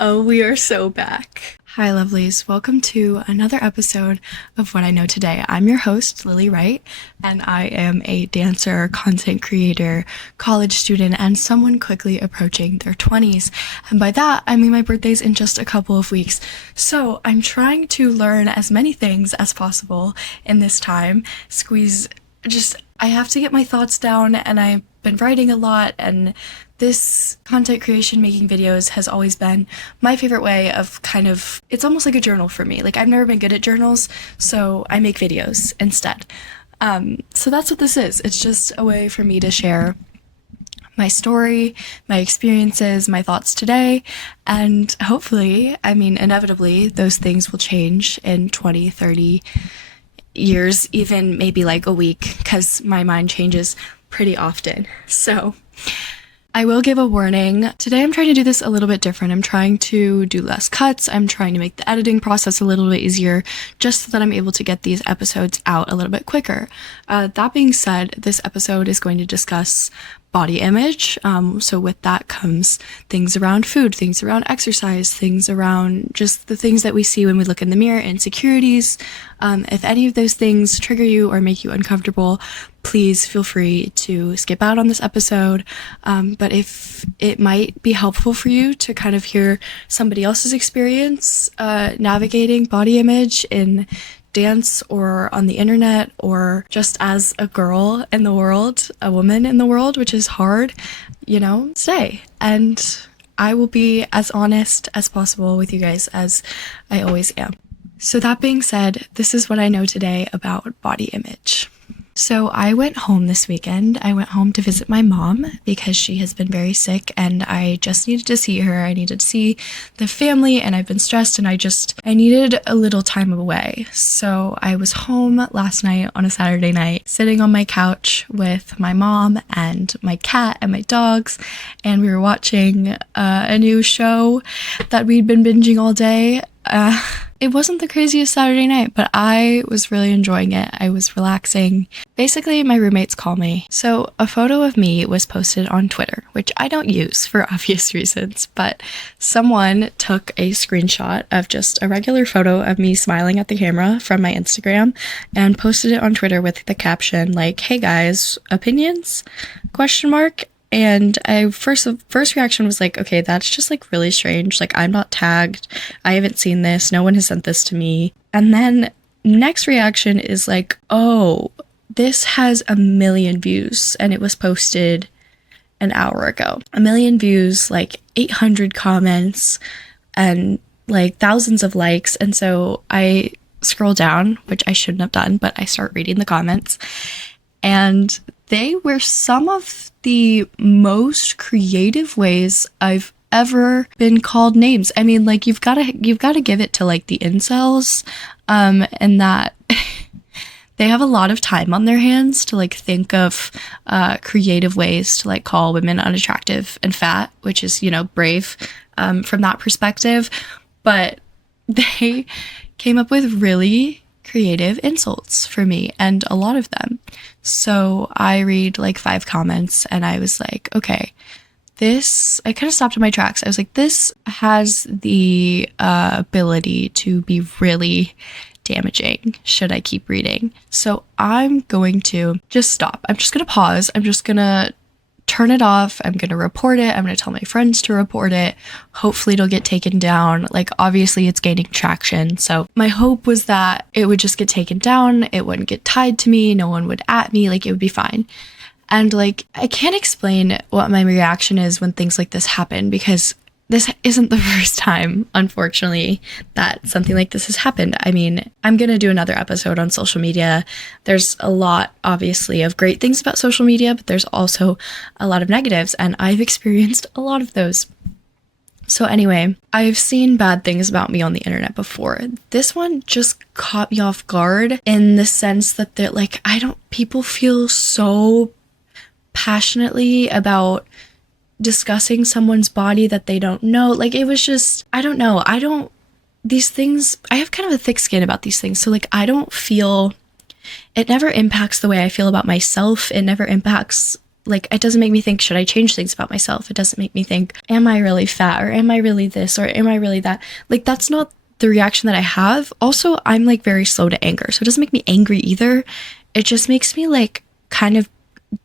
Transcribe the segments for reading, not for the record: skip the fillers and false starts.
Oh, we are so back. Hi, lovelies. Welcome to another episode of What I Know Today. I'm your host, Lily Wright, and I am a dancer, content creator, college student, and someone quickly approaching their 20s. And by that, I mean my birthday's in just a couple of weeks. So I'm trying to learn as many things as possible in this time. I have to get my thoughts down, and I've been writing a lot, and this content creation, making videos, has always been my favorite way of it's almost like a journal for me. Like, I've never been good at journals, so I make videos instead. So that's what this is. It's just a way for me to share my story, my experiences, my thoughts today, and hopefully, inevitably, those things will change in 20, 30 years, even maybe like a week, because my mind changes pretty often. So I will give a warning. Today I'm trying to do this a little bit different. I'm trying to do less cuts. I'm trying to make the editing process a little bit easier, just so that I'm able to get these episodes out a little bit quicker. That being said, this episode is going to discuss body image. So with that comes things around food, things around exercise, things around just the things that we see when we look in the mirror, insecurities. If any of those things trigger you or make you uncomfortable, please feel free to skip out on this episode. But if it might be helpful for you to kind of hear somebody else's experience navigating body image in dance or on the internet, or just as a girl in the world, a woman in the world, which is hard, stay. And I will be as honest as possible with you guys as I always am. So that being said, this is what I know today about body image. So I went home this weekend. I went home to visit my mom because she has been very sick and I just needed to see her. I needed to see the family, and I've been stressed, and I needed a little time away. So I was home last night on a Saturday night, sitting on my couch with my mom and my cat and my dogs, and we were watching a new show that we'd been binging all day. It wasn't the craziest Saturday night, but I was really enjoying it. I was relaxing. Basically, my roommates call me. So a photo of me was posted on Twitter, which I don't use for obvious reasons, but someone took a screenshot of just a regular photo of me smiling at the camera from my Instagram and posted it on Twitter with the caption like, "Hey guys, opinions?" ? And first reaction was like, okay, that's just like really strange. Like, I'm not tagged. I haven't seen this. No one has sent this to me. And then next reaction is like, oh, this has 1 million views and it was posted an hour ago. 1 million views, like 800 comments and like thousands of likes. And so I scroll down, which I shouldn't have done, but I start reading the comments, and they were some of the most creative ways I've ever been called names. I mean, like, you've got to give it to like the incels, and that they have a lot of time on their hands to like think of creative ways to like call women unattractive and fat, which is, brave from that perspective. But they came up with really creative insults for me, and a lot of them. So I read like 5 comments and I was like, okay, I kind of stopped in my tracks. I was like, this has the ability to be really damaging should I keep reading. So I'm going to just stop. I'm just going to pause. I'm just going to turn it off. I'm going to report it. I'm going to tell my friends to report it. Hopefully it'll get taken down. Like, obviously it's gaining traction. So my hope was that it would just get taken down. It wouldn't get tied to me. No one would at me. Like, it would be fine. And like, I can't explain what my reaction is when things like this happen, because this isn't the first time, unfortunately, that something like this has happened. I mean, I'm going to do another episode on social media. There's a lot, obviously, of great things about social media, but there's also a lot of negatives, and I've experienced a lot of those. So anyway, I've seen bad things about me on the internet before. This one just caught me off guard in the sense that people feel so passionately about discussing someone's body that they don't know. Like, it was just, I don't know. These things, I have kind of a thick skin about these things. So like, it never impacts the way I feel about myself. It never impacts like, it doesn't make me think, should I change things about myself? It doesn't make me think, am I really fat, or am I really this, or am I really that? Like, that's not the reaction that I have. Also, I'm like very slow to anger, so it doesn't make me angry either. It just makes me like kind of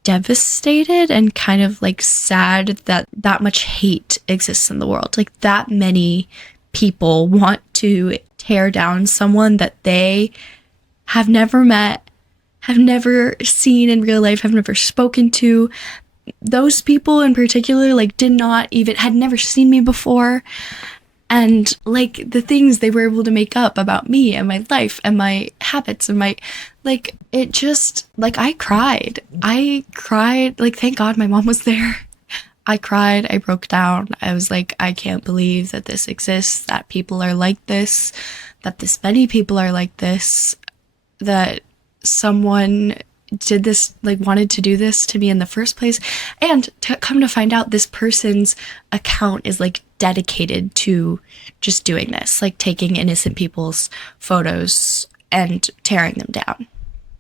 devastated and kind of like sad that that much hate exists in the world. Like, that many people want to tear down someone that they have never met, have never seen in real life, have never spoken to. Those people in particular, like, had never seen me before. And like, the things they were able to make up about me and my life and my habits and my, like, it just, like, I cried, like, thank God my mom was there. I cried, I broke down. I was like, I can't believe that this exists, that people are like this, that this many people are like this, that someone did this, like, wanted to do this to me in the first place. And to come to find out, this person's account is like dedicated to just doing this, like taking innocent people's photos and tearing them down.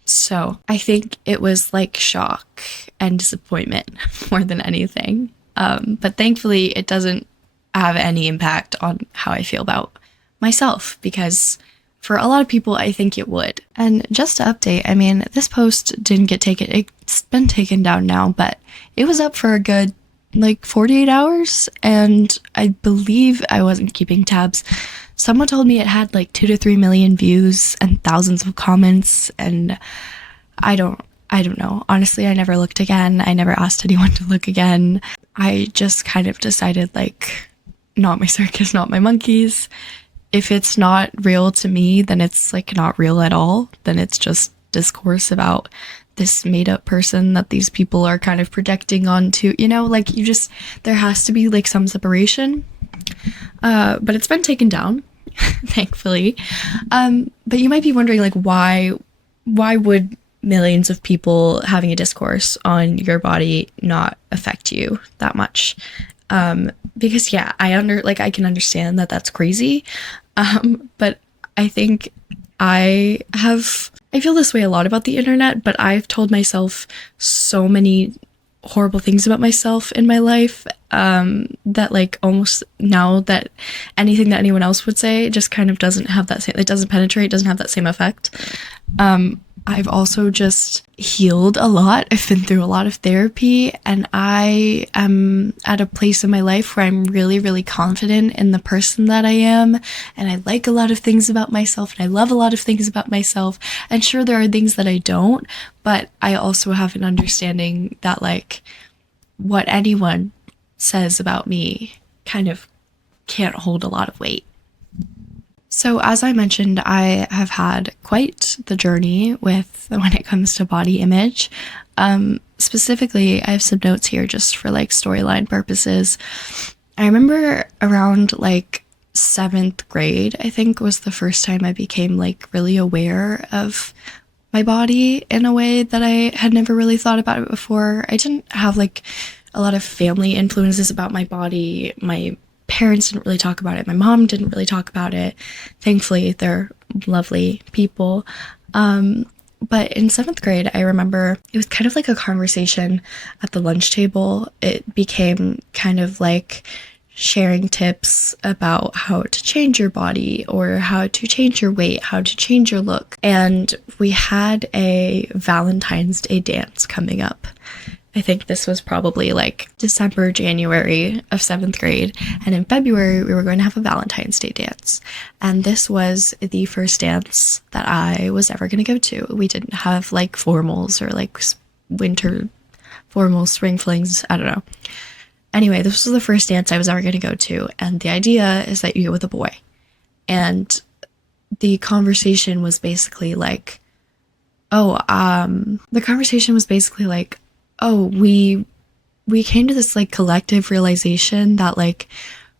So I think it was like shock and disappointment more than anything. But thankfully it doesn't have any impact on how I feel about myself, because for a lot of people, I think it would. And just to update, I mean, this post didn't get taken, it's been taken down now, but it was up for a good like 48 hours. And I believe, I wasn't keeping tabs, someone told me it had like 2 to 3 million views and thousands of comments. And I don't know. Honestly, I never looked again. I never asked anyone to look again. I just kind of decided, like, not my circus, not my monkeys. If it's not real to me, then it's like not real at all. Then it's just discourse about this made up person that these people are kind of projecting onto, you know, like, there has to be like some separation. But it's been taken down, thankfully. But you might be wondering, like, why would millions of people having a discourse on your body not affect you that much? Because yeah, I can understand that that's crazy. But I think I feel this way a lot about the internet, but I've told myself so many horrible things about myself in my life, that like almost now that anything that anyone else would say just kind of doesn't have that same, it doesn't penetrate, doesn't have that same effect. I've also just healed a lot. I've been through a lot of therapy, and I am at a place in my life where I'm really, really confident in the person that I am, and I like a lot of things about myself, and I love a lot of things about myself. And sure, there are things that I don't, but I also have an understanding that, like, what anyone says about me kind of can't hold a lot of weight. So as I mentioned, I have had quite the journey when it comes to body image. Specifically, I have some notes here just for like storyline purposes. I remember around like 7th grade, I think, was the first time I became like really aware of my body in a way that I had never really thought about it before. I didn't have like a lot of family influences about my body. My parents didn't really talk about it. My mom didn't really talk about it. Thankfully, they're lovely people. But in 7th grade, I remember it was kind of like a conversation at the lunch table. It became kind of like sharing tips about how to change your body or how to change your weight, how to change your look. And we had a Valentine's Day dance coming up. I think this was probably like December, January of 7th grade. And in February, we were going to have a Valentine's Day dance. And this was the first dance that I was ever going to go to. We didn't have like formals or like winter formals, spring flings, I don't know. Anyway, this was the first dance I was ever going to go to. And the idea is that you go with a boy. And the conversation was basically like, we came to this like collective realization that like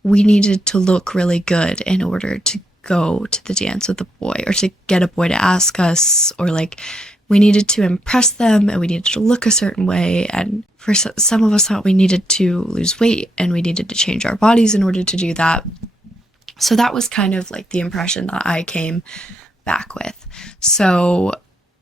we needed to look really good in order to go to the dance with the boy, or to get a boy to ask us, or like we needed to impress them and we needed to look a certain way. And for some of us thought we needed to lose weight and we needed to change our bodies in order to do that. So that was kind of like the impression that I came back with. So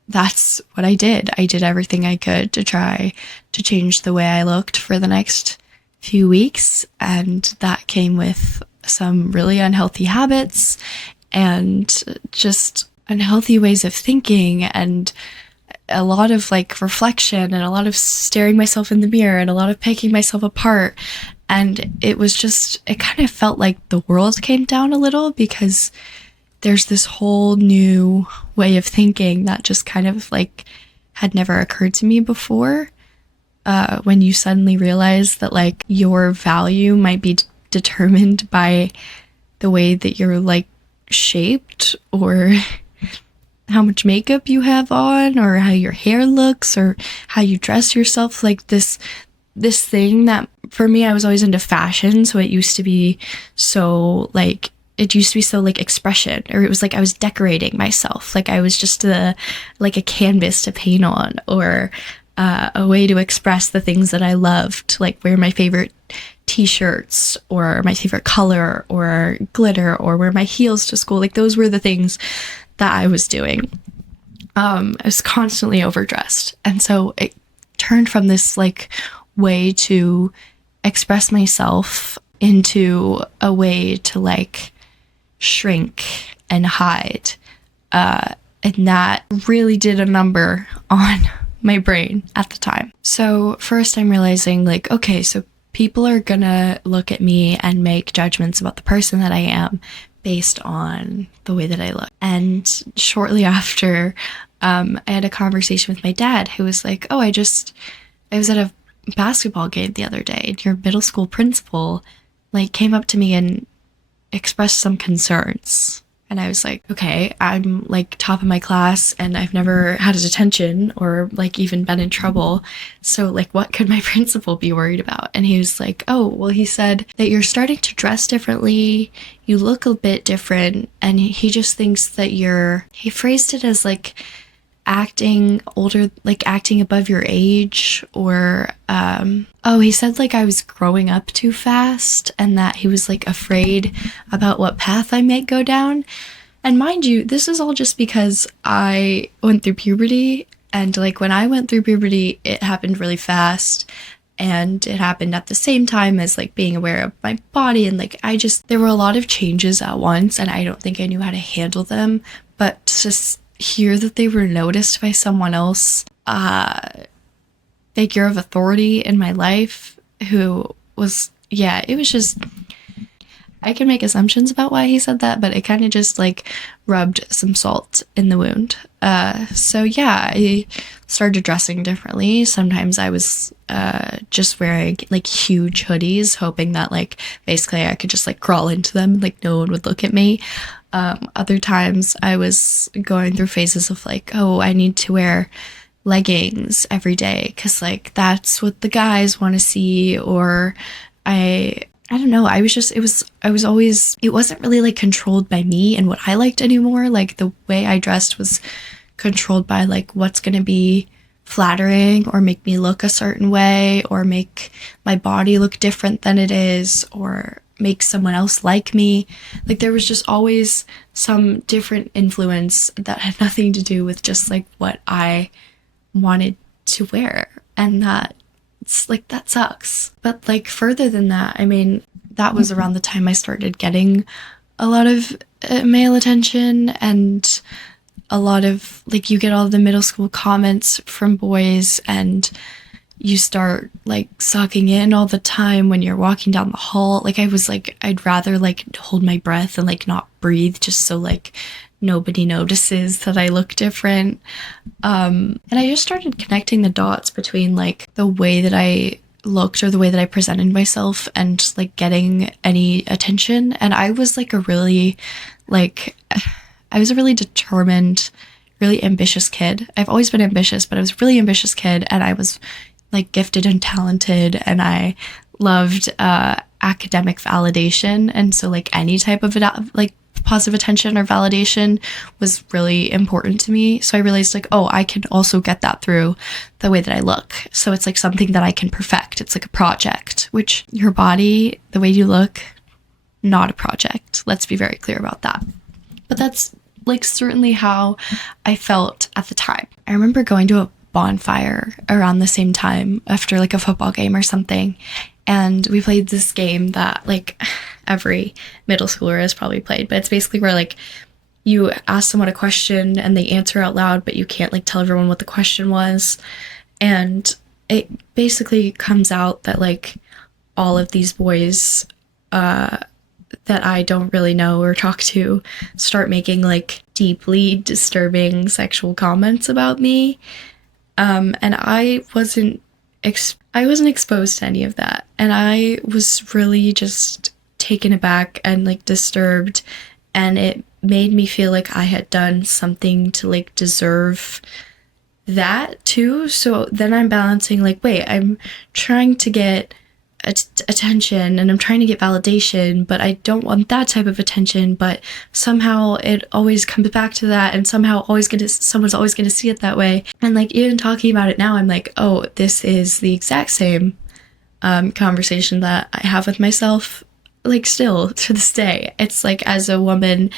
that's what I did. I did everything I could to try to change the way I looked for the next few weeks. And that came with some really unhealthy habits and just unhealthy ways of thinking, and a lot of like reflection, and a lot of staring myself in the mirror, and a lot of picking myself apart. And it was just, it kind of felt like the world came down a little, because there's this whole new way of thinking that just kind of like had never occurred to me before. When you suddenly realize that like your value might be determined by the way that you're like shaped, or how much makeup you have on, or how your hair looks, or how you dress yourself. Like this thing that, for me, I was always into fashion, so it used to be so like, it used to be so like expression, or it was like I was decorating myself, like I was just like a canvas to paint on, or a way to express the things that I loved, like wear my favorite t-shirts, or my favorite color, or glitter, or wear my heels to school. Like those were the things that I was doing. I was constantly overdressed, and so it turned from this like way to express myself into a way to like shrink and hide, and that really did a number on my brain at the time. So first I'm realizing like, okay, so people are gonna look at me and make judgments about the person that I am based on the way that I look. And shortly after, I had a conversation with my dad, who was like, oh, I was at a basketball game the other day, and your middle school principal like came up to me and expressed some concerns. And I was like, okay, I'm like top of my class, and I've never had a detention or like even been in trouble. So like, what could my principal be worried about? And he was like, oh, well, he said that you're starting to dress differently. You look a bit different. And he just thinks that he phrased it as like acting older, like acting above your age, or he said like I was growing up too fast, and that he was like afraid about what path I might go down. And mind you, this is all just because I went through puberty, and like when I went through puberty, it happened really fast, and it happened at the same time as like being aware of my body, and like there were a lot of changes at once, and I don't think I knew how to handle them. But to hear that they were noticed by someone else, figure of authority in my life, who was, it was just, I can make assumptions about why he said that, but it kind of just like rubbed some salt in the wound. So yeah, I started dressing differently. Sometimes I was just wearing like huge hoodies, hoping that like basically I could just like crawl into them, like no one would look at me. Other times I was going through phases of like, oh, I need to wear leggings every day because like that's what the guys want to see. Or I don't know, it wasn't really like controlled by me and what I liked anymore. Like the way I dressed was controlled by like what's going to be flattering or make me look a certain way, or make my body look different than it is, or make someone else like me. Like there was just always some different influence that had nothing to do with just like what I wanted to wear. And it's like, that sucks. But like further than that, I mean, that was around the time I started getting a lot of male attention, and a lot of like, you get all the middle school comments from boys, and you start like sucking in all the time when you're walking down the hall. Like I was like, I'd rather like hold my breath and like not breathe, just so like nobody notices that I look different. And I just started connecting the dots between like the way that I looked or the way that I presented myself and like getting any attention. And I was like a really determined, really ambitious kid. I've always been ambitious, but I was a really ambitious kid, and I was like gifted and talented, and I loved academic validation. And so like any type of like positive attention or validation was really important to me. So I realized like, oh, I can also get that through the way that I look. So it's like something that I can perfect. It's like a project, which your body, the way you look, not a project. Let's be very clear about that. But that's like certainly how I felt at the time. I remember going to a bonfire around the same time after like a football game or something, and we played this game that like every middle schooler has probably played, but it's basically where like you ask someone a question and they answer out loud, but you can't like tell everyone what the question was. And it basically comes out that like all of these boys that I don't really know or talk to start making like deeply disturbing sexual comments about me. And I wasn't exposed to any of that. And I was really just taken aback and like disturbed, and it made me feel like I had done something to like deserve that too. So then I'm balancing like, wait, I'm trying to get attention and I'm trying to get validation, but I don't want that type of attention, but somehow it always comes back to that, and somehow someone's always gonna see it that way. And like even talking about it now, I'm like, oh, this is the exact same conversation that I have with myself, like still to this day. It's like, as a woman,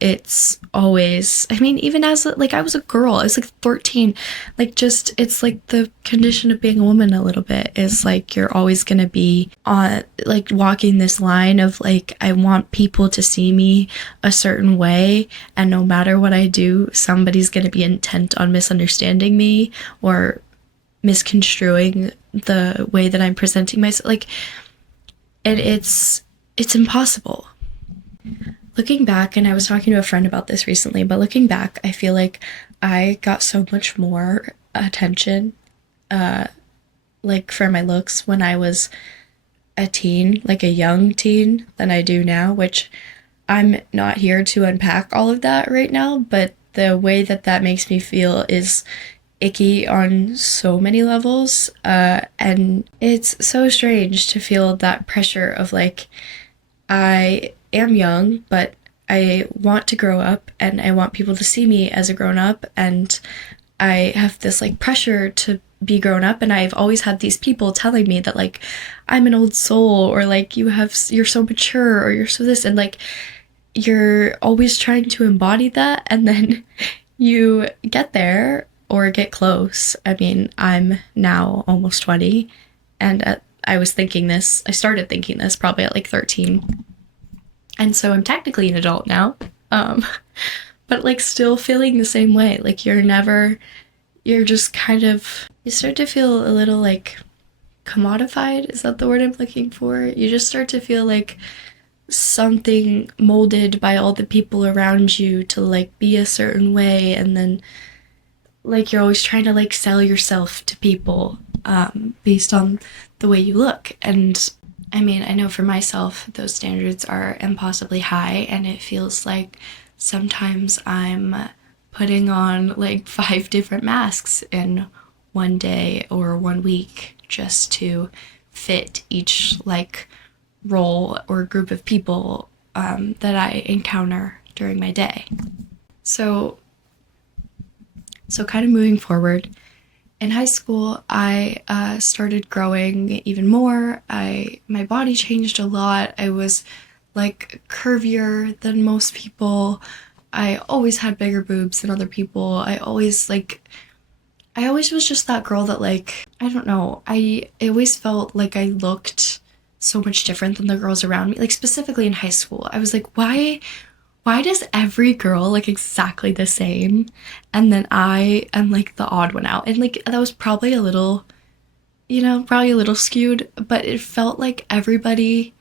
it's always, I mean, even as like I was a girl, I was like 13, like just, it's like the condition of being a woman a little bit is like you're always gonna be on like walking this line of like, I want people to see me a certain way, and no matter what I do, somebody's gonna be intent on misunderstanding me or misconstruing the way that I'm presenting myself. Like, and it's impossible. Looking back, and I was talking to a friend about this recently, but looking back, I feel like I got so much more attention, like for my looks when I was a teen, like a young teen, than I do now, which I'm not here to unpack all of that right now, but the way that that makes me feel is icky on so many levels, and it's so strange to feel that pressure of like, I am young, but I want to grow up and I want people to see me as a grown up, and I have this like pressure to be grown up, and I've always had these people telling me that like I'm an old soul, or like you're so mature, or you're so this, and like you're always trying to embody that, and then you get there or get close. I mean, I'm now almost 20, and I started thinking this probably at like 13. And so I'm technically an adult now, but like still feeling the same way. Like you're just kind of, you start to feel a little like commodified. Is that the word I'm looking for? You just start to feel like something molded by all the people around you to like be a certain way. And then like you're always trying to like sell yourself to people based on the way you look. And I mean, I know for myself, those standards are impossibly high, and it feels like sometimes I'm putting on like 5 different masks in one day or 1 week just to fit each like role or group of people that I encounter during my day. So kind of moving forward, in high school, I started growing even more. My body changed a lot. I was like curvier than most people. I always had bigger boobs than other people. I always was just that girl that like, I don't know, I always felt like I looked so much different than the girls around me. Like specifically in high school, I was like, why does every girl look exactly the same? And then I am like the odd one out. And like that was probably a little skewed, but it felt like everybody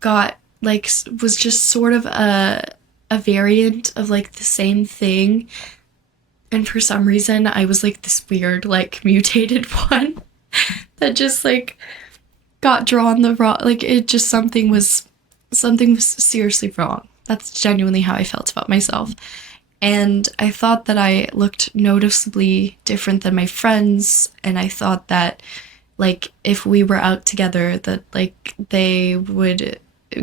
got like, was just sort of a variant of like the same thing. And for some reason I was like this weird like mutated one that just like got drawn the wrong, like it just something was seriously wrong. That's genuinely how I felt about myself. And I thought that I looked noticeably different than my friends, and I thought that like if we were out together that like they would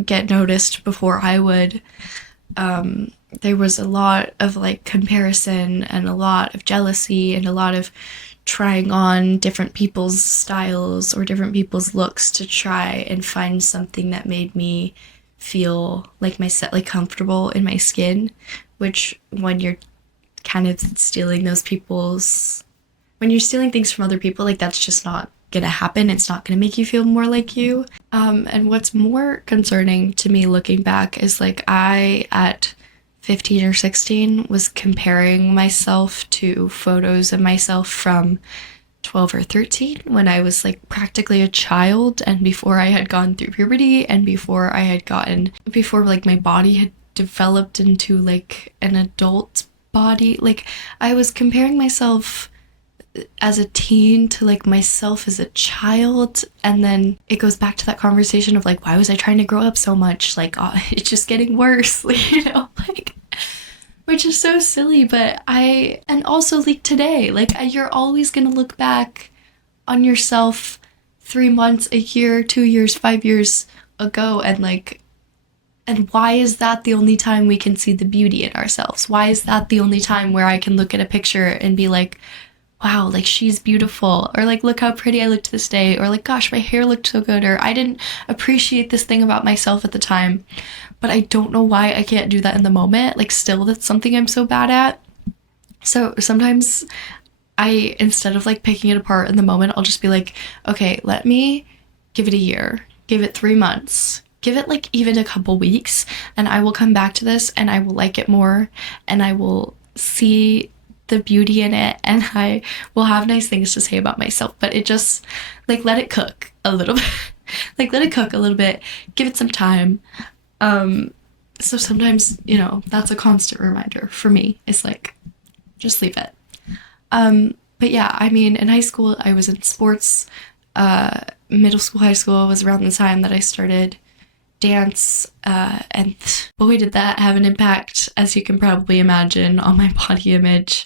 get noticed before I would. There was a lot of like comparison and a lot of jealousy and a lot of trying on different people's styles or different people's looks to try and find something that made me feel like myself, like comfortable in my skin, which when you're kind of stealing those people's, when you're stealing things from other people, like that's just not gonna happen. It's not gonna make you feel more like you. And what's more concerning to me looking back is like I, at 15 or 16, was comparing myself to photos of myself from 12 or 13 when I was like practically a child, and before I had gone through puberty, and before like my body had developed into like an adult body. Like I was comparing myself as a teen to like myself as a child, and then it goes back to that conversation of like, why was I trying to grow up so much? Like, oh, it's just getting worse. Like, which is so silly. But and also like today, like you're always gonna look back on yourself 3 months, a year, 2 years, 5 years ago, and like, and why is that the only time we can see the beauty in ourselves? Why is that the only time where I can look at a picture and be like, wow, like she's beautiful, or like look how pretty I looked this day, or like gosh, my hair looked so good, or I didn't appreciate this thing about myself at the time, but I don't know why I can't do that in the moment. Like still, that's something I'm so bad at. So sometimes instead of like picking it apart in the moment, I'll just be like, okay, let me give it a year, give it 3 months, give it like even a couple weeks, and I will come back to this and I will like it more, and I will see the beauty in it, and I will have nice things to say about myself. But it just, like, let it cook a little bit. Like let it cook a little bit, give it some time. So sometimes, that's a constant reminder for me. It's like, just leave it. But yeah, I mean, in high school I was in sports. Middle school, high school was around the time that I started dance, and boy did that have an impact, as you can probably imagine, on my body image.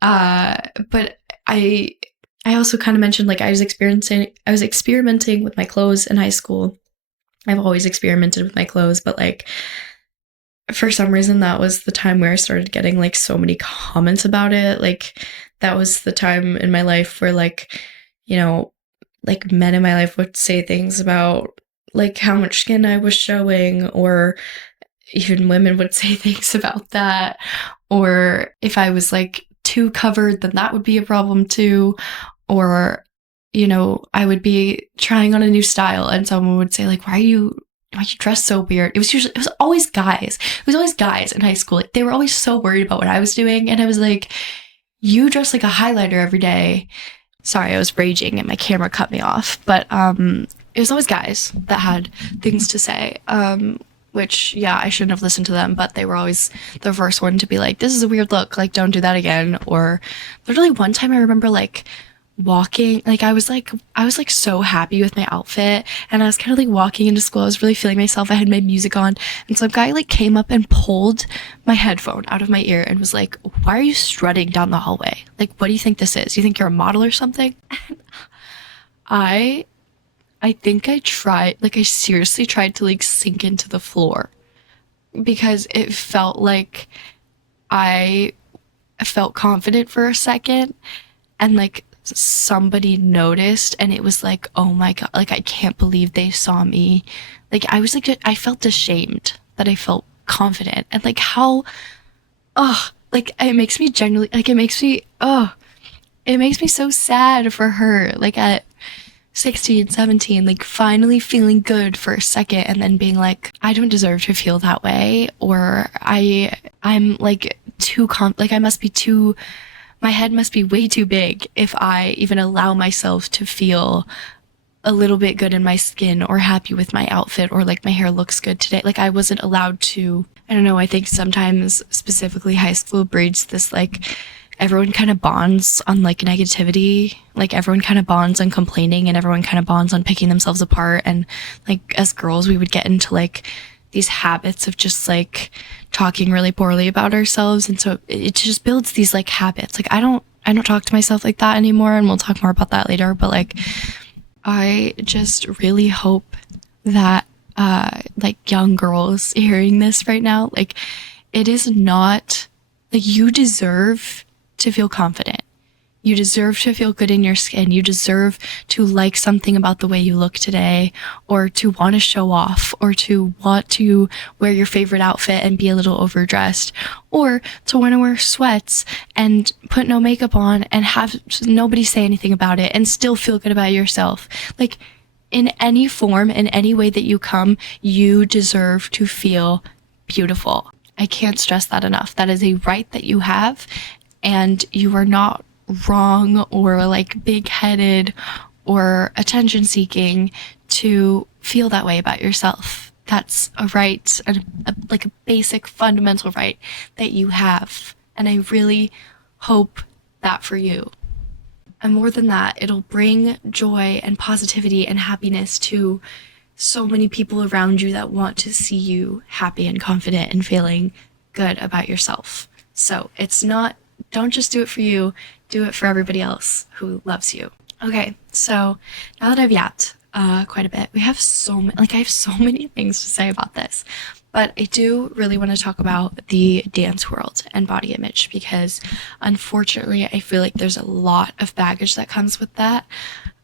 But I also kind of mentioned like I was experimenting with my clothes in high school. I've always experimented with my clothes, but like for some reason that was the time where I started getting like so many comments about it. Like that was the time in my life where like, like men in my life would say things about like how much skin I was showing, or even women would say things about that. Or if I was like too covered, then that would be a problem too. Or, I would be trying on a new style and someone would say like, why are you dressed so weird? It was always guys. It was always guys in high school. Like, they were always so worried about what I was doing. And I was like, you dress like a highlighter every day. Sorry, I was raging and my camera cut me off. But, it was always guys that had things to say, which, yeah, I shouldn't have listened to them, but they were always the first one to be like, this is a weird look, like, don't do that again. Or literally one time I remember, like, walking, like, I was so happy with my outfit, and I was kind of, like, walking into school. I was really feeling myself. I had my music on, and some guy, like, came up and pulled my headphone out of my ear and was like, why are you strutting down the hallway? Like, what do you think this is? You think you're a model or something? I think I seriously tried to like sink into the floor, because it felt like I felt confident for a second, and like somebody noticed, and it was like, oh my God, like I can't believe they saw me. Like I felt ashamed that I felt confident, and like how, like it makes me genuinely, like it makes me so sad for her, like at 16, 17, like finally feeling good for a second, and then being like, I don't deserve to feel that way, or I'm like like I must be too, my head must be way too big if I even allow myself to feel a little bit good in my skin, or happy with my outfit, or like my hair looks good today. Like I wasn't allowed to, I don't know, I think sometimes specifically high school breeds this like, everyone kind of bonds on like negativity, like everyone kind of bonds on complaining, and everyone kind of bonds on picking themselves apart. And like as girls, we would get into like these habits of just like talking really poorly about ourselves, and so it just builds these like habits. Like I don't talk to myself like that anymore, and we'll talk more about that later, but like I just really hope that like young girls hearing this right now, like it is not like, you deserve to feel confident. You deserve to feel good in your skin. You deserve to like something about the way you look today, or to want to show off, or to want to wear your favorite outfit and be a little overdressed, or to want to wear sweats and put no makeup on and have nobody say anything about it and still feel good about yourself. Like, in any form, in any way that you come, you deserve to feel beautiful. I can't stress that enough. That is a right that you have, and you are not wrong or like big-headed or attention-seeking to feel that way about yourself. That's a right, like a basic fundamental right that you have, and I really hope that for you. And more than that, it'll bring joy and positivity and happiness to so many people around you that want to see you happy and confident and feeling good about yourself. So it's not, don't just do it for you, do it for everybody else who loves you. Okay, so now that I've yapped quite a bit, I have so many things to say about this. But I do really want to talk about the dance world and body image, because unfortunately I feel like there's a lot of baggage that comes with that.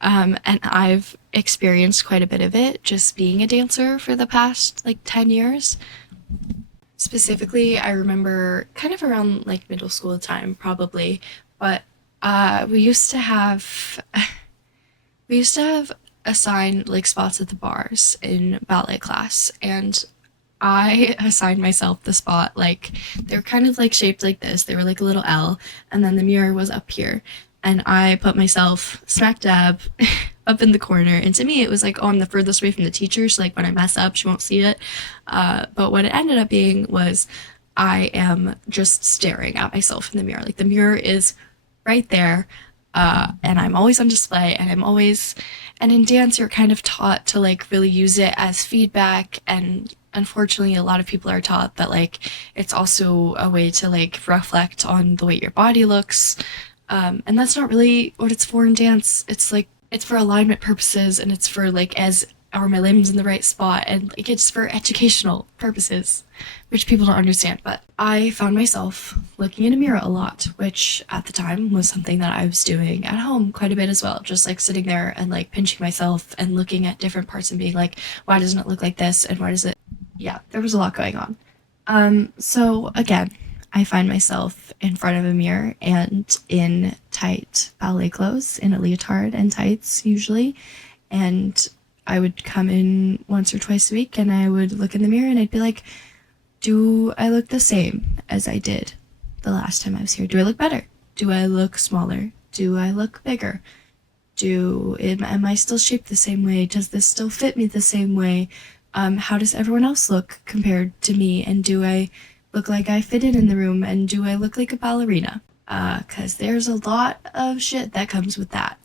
And I've experienced quite a bit of it just being a dancer for the past 10 years. Specifically, I remember kind of around middle school time probably, but we used to have assigned spots at the bars in ballet class, and I assigned myself the spot. They were kind of shaped like this. They were like a little L, and then the mirror was up here. And I put myself smack dab up in the corner. And to me, it was I'm the furthest away from the teacher, so when I mess up, she won't see it. But what it ended up being was I am just staring at myself in the mirror. The mirror is right there, and I'm always on display, and in dance, you're kind of taught to really use it as feedback, and unfortunately a lot of people are taught that it's also a way to reflect on the way your body looks, and that's not really what it's for in dance. It's for alignment purposes, and it's for as are my limbs in the right spot, and it's for educational purposes, which people don't understand. But I found myself looking in a mirror a lot, which at the time was something that I was doing at home quite a bit as well, just sitting there and pinching myself and looking at different parts and being why doesn't it look like this, and why does it, yeah, there was a lot going on. So again, I find myself in front of a mirror and in tight ballet clothes, in a leotard and tights usually, and I would come in once or twice a week and I would look in the mirror and I'd be do I look the same as I did the last time I was here? Do I look better? Do I look smaller? Do I look bigger? Am I still shaped the same way? Does this still fit me the same way? How does everyone else look compared to me? And do I look like I fit in the room? And do I look like a ballerina? 'Cause there's a lot of shit that comes with that,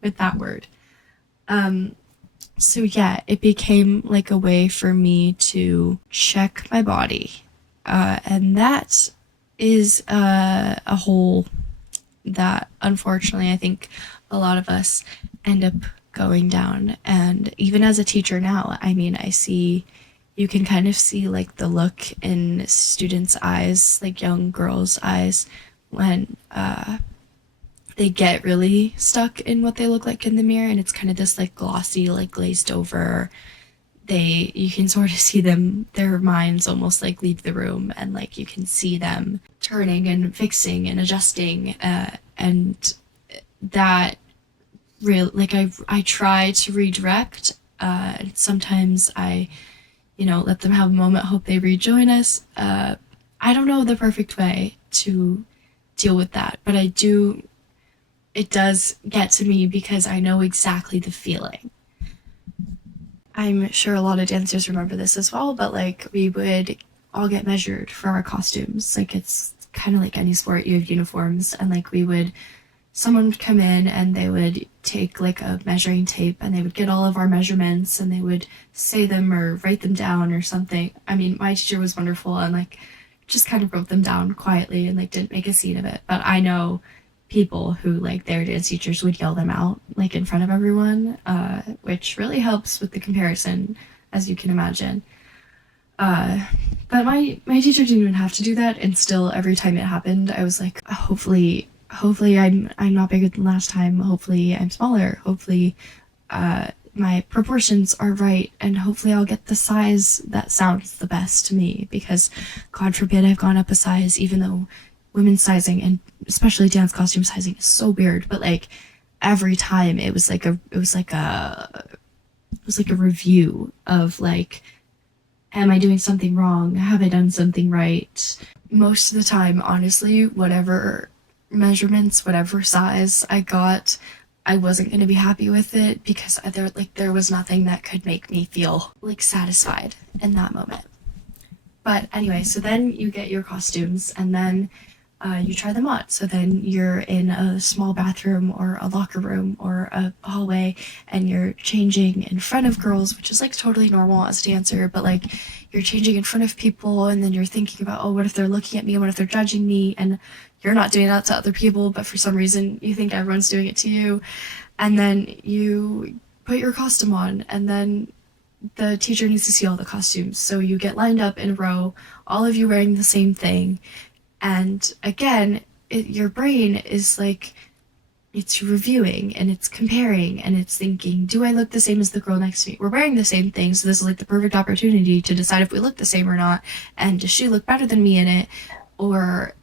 with that word. So yeah, it became a way for me to check my body. And that is a hole that unfortunately I think a lot of us end up going down. And even as a teacher now, I see, you can kind of see the look in students' eyes, young girls' eyes, when they get really stuck in what they look like in the mirror, and it's kind of this glossy, glazed over. You can sort of see their minds almost leave the room, and you can see them turning and fixing and adjusting, and that really I try to redirect. Sometimes I let them have a moment, hope they rejoin us. I don't know the perfect way to deal with that, but it does get to me because I know exactly the feeling. I'm sure a lot of dancers remember this as well, but we would all get measured for our costumes. It's kind of like any sport, you have uniforms, and someone would come in and they would take a measuring tape and they would get all of our measurements and they would say them or write them down or something. My teacher was wonderful and just kind of wrote them down quietly and didn't make a scene of it. But I know people who their dance teachers would yell them out in front of everyone, which really helps with the comparison, as you can imagine. But my teacher didn't even have to do that, and still every time it happened I was hopefully hopefully I'm not bigger than last time. Hopefully I'm smaller. Hopefully my proportions are right, and hopefully I'll get the size that sounds the best to me, because God forbid I've gone up a size, even though women's sizing and especially dance costume sizing is so weird, but like every time it was like a review of like, am I doing something wrong? Have I done something right? Most of the time, honestly, whatever measurements, whatever size I got, I wasn't going to be happy with it, because there was nothing that could make me feel like satisfied in that moment. But anyway, so then you get your costumes, and then you try them on. So then you're in a small bathroom or a locker room or a hallway, and you're changing in front of girls, which is like totally normal as a dancer, but like you're changing in front of people, and then you're thinking about, oh, what if they're looking at me? What if they're judging me? And you're not doing that to other people, but for some reason you think everyone's doing it to you. And then you put your costume on, and then the teacher needs to see all the costumes. So you get lined up in a row, all of you wearing the same thing. And again, your brain is like, it's reviewing and it's comparing and it's thinking, do I look the same as the girl next to me? We're wearing the same thing, so this is like the perfect opportunity to decide if we look the same or not. And does she look better than me in it? Or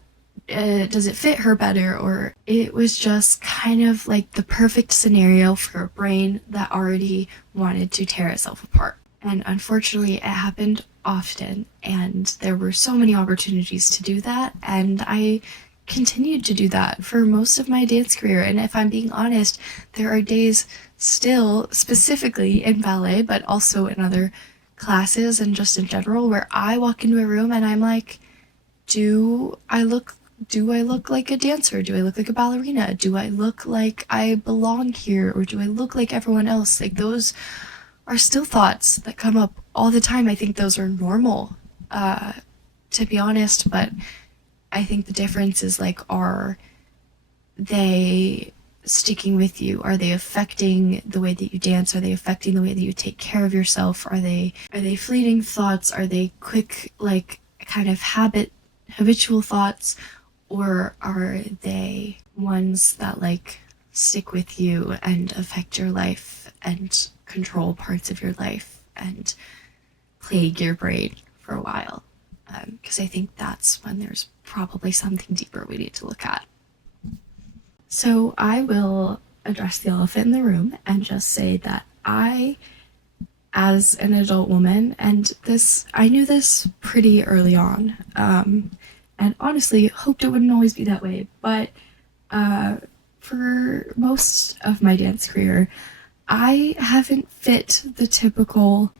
does it fit her better? Or it was just kind of like the perfect scenario for a brain that already wanted to tear itself apart. And unfortunately, it happened often, and there were so many opportunities to do that, and I continued to do that for most of my dance career. And if I'm being honest, there are days still, specifically in ballet, but also in other classes and just in general, where I walk into a room and I'm like, do I look like a dancer? Do I look like a ballerina? Do I look like I belong here? Or do I look like everyone else? Like, those are still thoughts that come up all the time. I think those are normal, to be honest, but I think the difference is like, are they sticking with you? Are they affecting the way that you dance? Are they affecting the way that you take care of yourself? Are they fleeting thoughts? Are they quick, like, kind of habitual thoughts? Or are they ones that like stick with you and affect your life and control parts of your life and plague your brain for a while? Because I think that's when there's probably something deeper we need to look at. So I will address the elephant in the room and just say that I, as an adult woman, and I knew this pretty early on, and honestly hoped it wouldn't always be that way, but for most of my dance career, I don't fit the typical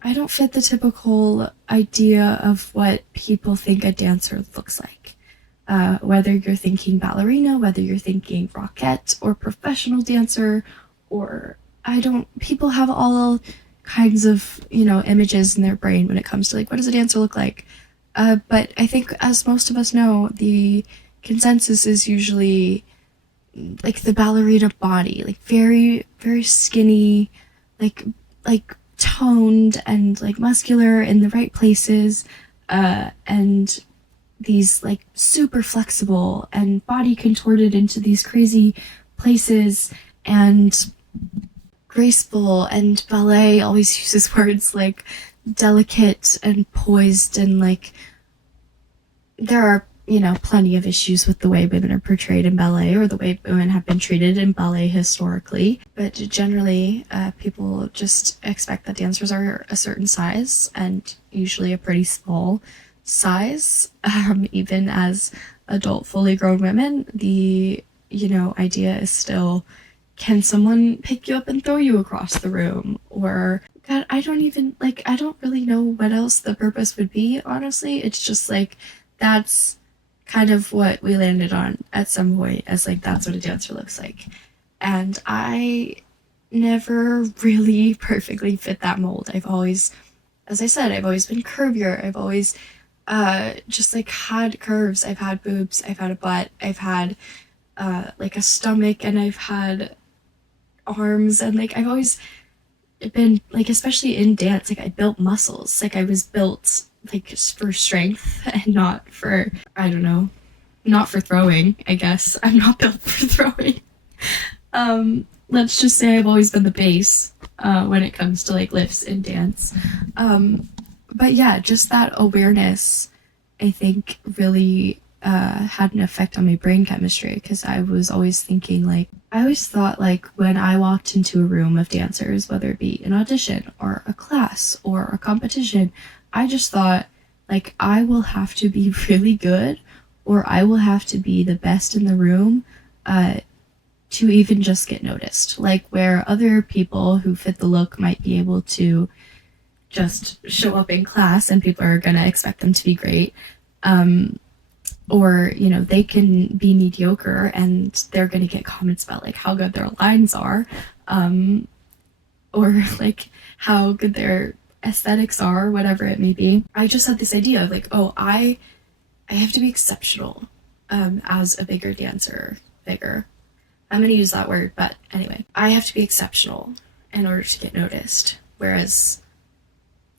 idea of what people think a dancer looks like. Whether you're thinking ballerina, whether you're thinking rockette or professional dancer, or people have all kinds of, images in their brain when it comes to like, what does a dancer look like? But I think, as most of us know, the consensus is usually like the ballerina body, like very, very skinny, like toned and like muscular in the right places, and these like super flexible and body contorted into these crazy places and graceful. And ballet always uses words like delicate and poised, and like there are plenty of issues with the way women are portrayed in ballet, or the way women have been treated in ballet historically. But generally, people just expect that dancers are a certain size, and usually a pretty small size. Even as adult, fully grown women, the idea is still, can someone pick you up and throw you across the room? Or God, I don't really know what else the purpose would be, honestly. It's just like, that's kind of what we landed on at some point, as like, that's what a dancer looks like. And I never really perfectly fit that mold. I've always, as I said, I've always been curvier. I've always just like had curves. I've had boobs, I've had a butt, I've had like a stomach, and I've had arms, and like I've always been like, especially in dance, like I built muscles. Like I was built like for strength and not for, I don't know, not for throwing, I guess. I'm not built for throwing. Let's just say I've always been the base when it comes to like lifts and dance. But yeah, just that awareness, I think, really had an effect on my brain chemistry, because I was always thinking like, I always thought like when I walked into a room of dancers, whether it be an audition or a class or a competition, I just thought like I will have to be really good, or I will have to be the best in the room to even just get noticed. Like where other people who fit the look might be able to just show up in class and people are gonna expect them to be great. Or, you know, they can be mediocre and they're gonna get comments about like how good their lines are, or like how good their aesthetics are, whatever it may be. I just had this idea of like, oh, I have to be exceptional as a bigger dancer. I'm gonna use that word, but anyway, I have to be exceptional in order to get noticed. Whereas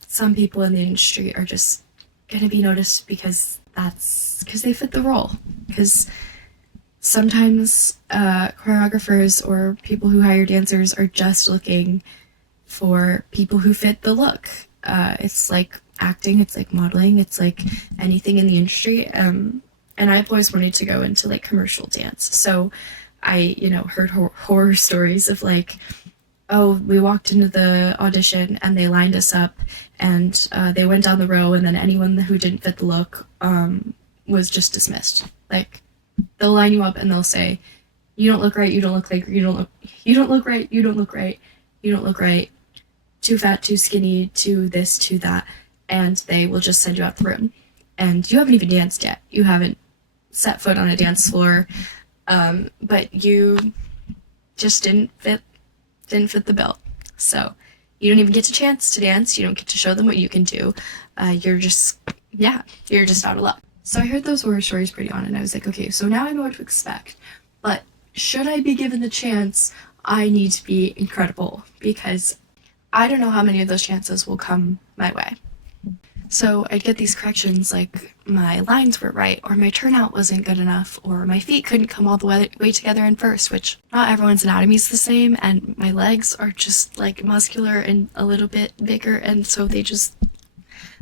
some people in the industry are just gonna be noticed because they fit the role. Because sometimes choreographers or people who hire dancers are just looking for people who fit the look. It's like acting, it's like modeling, it's like anything in the industry. And I've always wanted to go into like commercial dance. So I, you know, heard horror stories of like, oh, we walked into the audition and they lined us up and they went down the row, and then anyone who didn't fit the look was just dismissed. Like, they'll line you up and they'll say, you don't look right, you don't look right, you don't look right, too fat, too skinny, too this, too that, and they will just send you out the room. And you haven't even danced yet. You haven't set foot on a dance floor, but you just didn't fit the bill. So you don't even get a chance to dance. You don't get to show them what you can do. You're just out of luck. So I heard those horror stories pretty on, and I was like, okay, so now I know what to expect. But should I be given the chance, I need to be incredible, because I don't know how many of those chances will come my way. So I'd get these corrections like my lines were right, or my turnout wasn't good enough, or my feet couldn't come all the way together in first, which not everyone's anatomy is the same, and my legs are just like muscular and a little bit bigger, and so they just,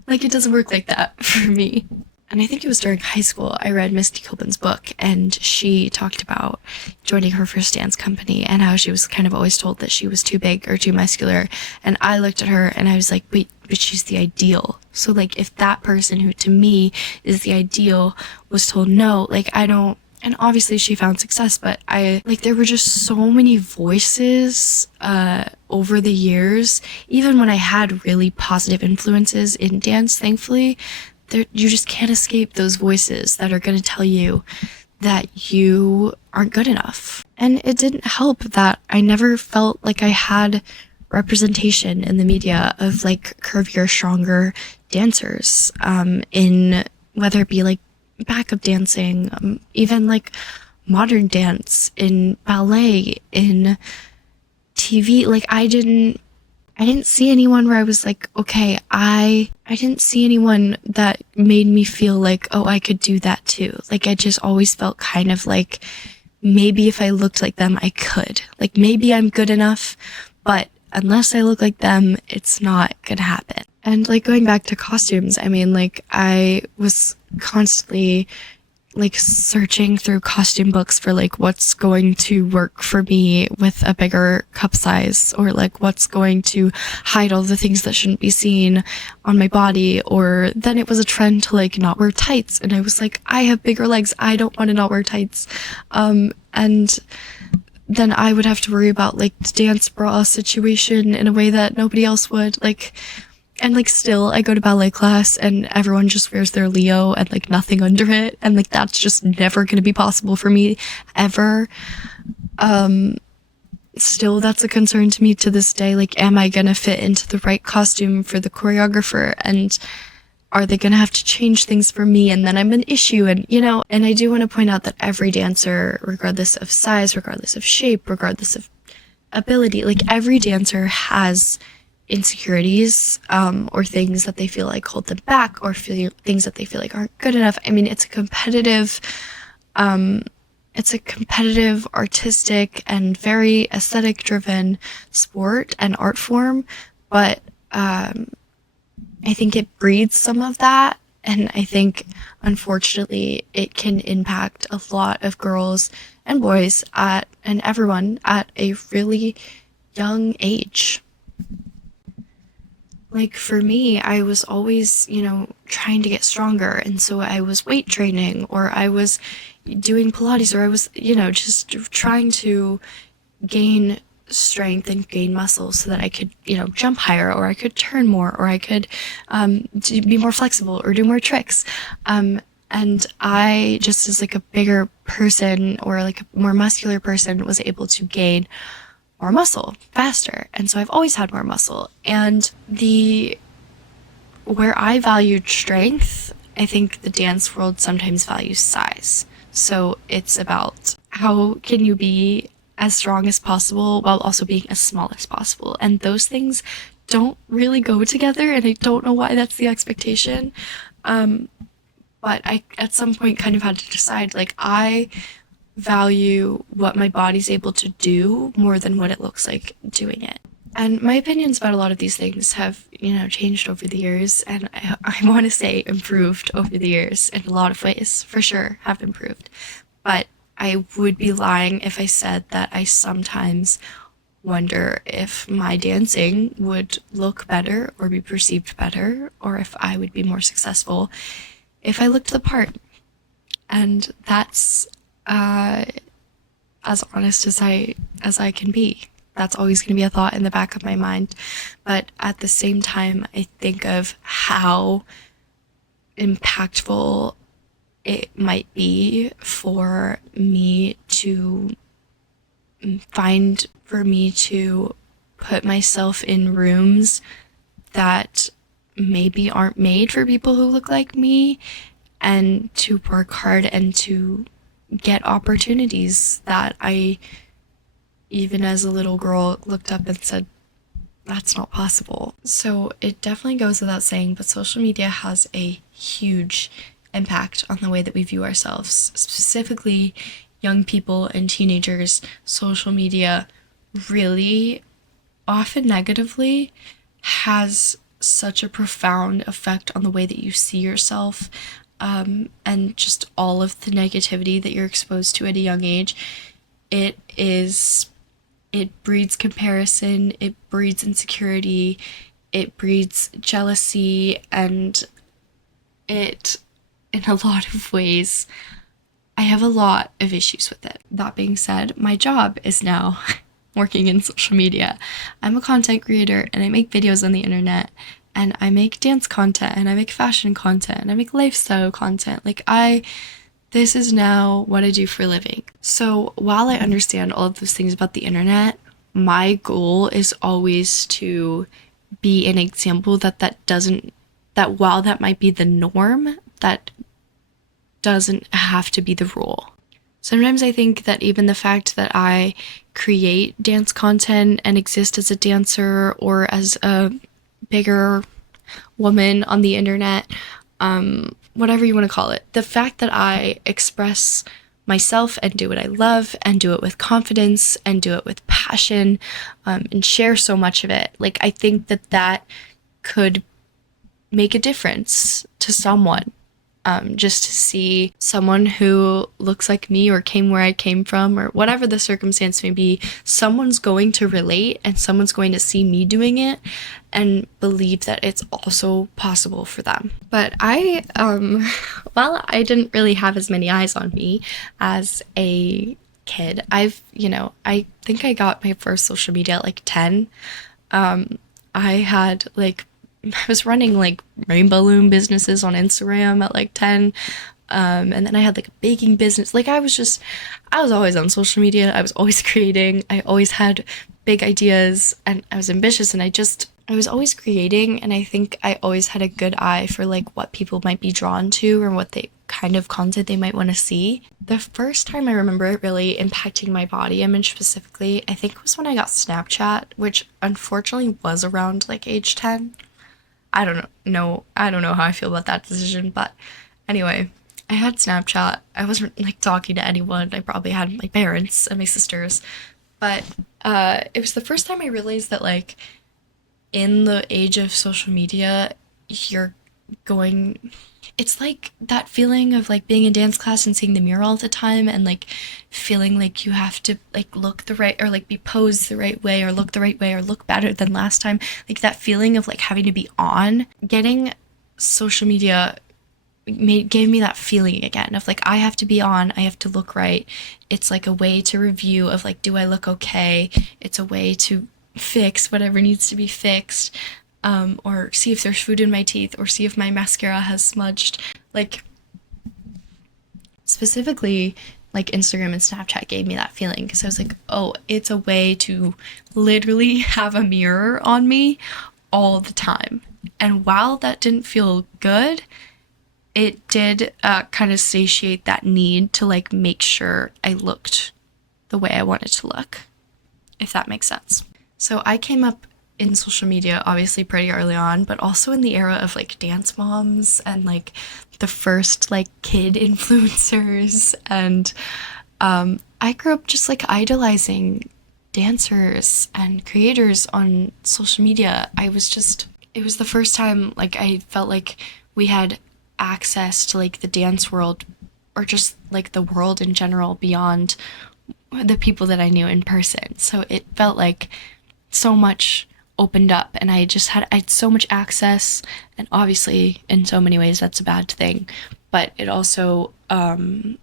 like, it doesn't work like that for me. And I think it was during high school, I read Misty Copeland's book, and she talked about joining her first dance company and how she was kind of always told that she was too big or too muscular. And I looked at her and I was like, wait, but she's the ideal. So like, if that person who to me is the ideal was told no, like I don't, and obviously she found success, but there were just so many voices over the years, even when I had really positive influences in dance, thankfully, you just can't escape those voices that are going to tell you that you aren't good enough. And it didn't help that I never felt like I had representation in the media of like curvier, stronger dancers, in whether it be like backup dancing, even like modern dance, in ballet, in TV. Like I didn't see anyone where I was like, okay, I didn't see anyone that made me feel like, oh, I could do that too. Like, I just always felt kind of like, maybe if I looked like them, I could. Like, maybe I'm good enough, but unless I look like them, it's not gonna happen. And like, going back to costumes, I mean, like, I was constantly like searching through costume books for like what's going to work for me with a bigger cup size, or like what's going to hide all the things that shouldn't be seen on my body. Or then it was a trend to like not wear tights, and I was like, I have bigger legs, I don't want to not wear tights. And then I would have to worry about like the dance bra situation in a way that nobody else would. Like, and like still I go to ballet class and everyone just wears their Leo and like nothing under it, and like that's just never gonna be possible for me ever. Still, that's a concern to me to this day. Like, am I gonna fit into the right costume for the choreographer, and are they gonna have to change things for me, and then I'm an issue? And you know, and I do want to point out that every dancer, regardless of size, regardless of shape, regardless of ability, like every dancer has insecurities, or things that they feel like hold them back, or things that they feel like aren't good enough. I mean, it's a competitive It's a competitive, artistic, and very aesthetic driven sport and art form, but I think it breeds some of that. And I think, unfortunately, it can impact a lot of girls and boys and everyone at a really young age. Like for me, I was always, trying to get stronger. And so I was weight training, or I was doing Pilates, or I was, just trying to gain strength and gain muscle so that I could, jump higher, or I could turn more, or I could be more flexible or do more tricks. And I, just as like a bigger person or like a more muscular person, was able to gain more muscle faster. And so I've always had more muscle. And where I valued strength, I think the dance world sometimes values size. So it's about how can you be as strong as possible while also being as small as possible. And those things don't really go together, and I don't know why that's the expectation. But I, at some point, kind of had to decide, like, I value what my body's able to do more than what it looks like doing it. And my opinions about a lot of these things have, changed over the years, and I want to say improved over the years in a lot of ways, for sure, have improved. But I would be lying if I said that I sometimes wonder if my dancing would look better or be perceived better, or if I would be more successful if I looked the part. And that's as honest as I can be. That's always going to be a thought in the back of my mind. But at the same time, I think of how impactful it might be for me to put myself in rooms that maybe aren't made for people who look like me, and to work hard and to get opportunities that I, even as a little girl, looked up and said, that's not possible. So it definitely goes without saying, but social media has a huge impact on the way that we view ourselves. Specifically, young people and teenagers, social media really, often negatively, has such a profound effect on the way that you see yourself, and just all of the negativity that you're exposed to at a young age. It breeds comparison, it breeds insecurity, it breeds jealousy, and it, in a lot of ways, I have a lot of issues with it. That being said, my job is now working in social media. I'm a content creator, and I make videos on the internet, and I make dance content, and I make fashion content, and I make lifestyle content. This is now what I do for a living. So while I understand all of those things about the internet, my goal is always to be an example that while that might be the norm, that doesn't have to be the rule. Sometimes I think that even the fact that I create dance content and exist as a dancer or as a bigger woman on the internet, whatever you want to call it, the fact that I express myself and do what I love and do it with confidence and do it with passion, and share so much of it, I think that could make a difference to someone. Just to see someone who looks like me or came where I came from, or whatever the circumstance may be, someone's going to relate and someone's going to see me doing it and believe that it's also possible for them. But while I didn't really have as many eyes on me as a kid, I think I got my first social media at 10. I was running rainbow loom businesses on Instagram at 10. And then I had a baking business. I was always on social media. I was always creating. I always had big ideas, and I was ambitious, and I was always creating. And I think I always had a good eye for what people might be drawn to or what kind of content they might want to see. The first time I remember it really impacting my body image specifically, I think was when I got Snapchat, which unfortunately was around age 10. I don't know how I feel about that decision, but anyway, I had Snapchat. I wasn't like talking to anyone. I probably had my parents and my sisters. But it was the first time I realized that like in the age of social media, you're going it's like that feeling of like being in dance class and seeing the mirror all the time and like feeling like you have to like look the right or like be posed the right way or look the right way or look better than last time, like that feeling of like having to be on. Getting social media gave me that feeling again of like I have to be on, I have to look right. It's like a way to review of like, do I look okay? It's a way to fix whatever needs to be fixed, or see if there's food in my teeth, or see if my mascara has smudged. Like, specifically, like Instagram and Snapchat gave me that feeling because I was like, oh, it's a way to literally have a mirror on me all the time. And while that didn't feel good, it did kind of satiate that need to like make sure I looked the way I wanted to look, if that makes sense. So I came up in social media obviously pretty early on, but also in the era of like dance moms and like the first like kid influencers. And I grew up just like idolizing dancers and creators on social media. It was the first time like I felt like we had access to like the dance world or just like the world in general beyond the people that I knew in person. So it felt like so much opened up and I had so much access, and obviously in so many ways that's a bad thing, but it also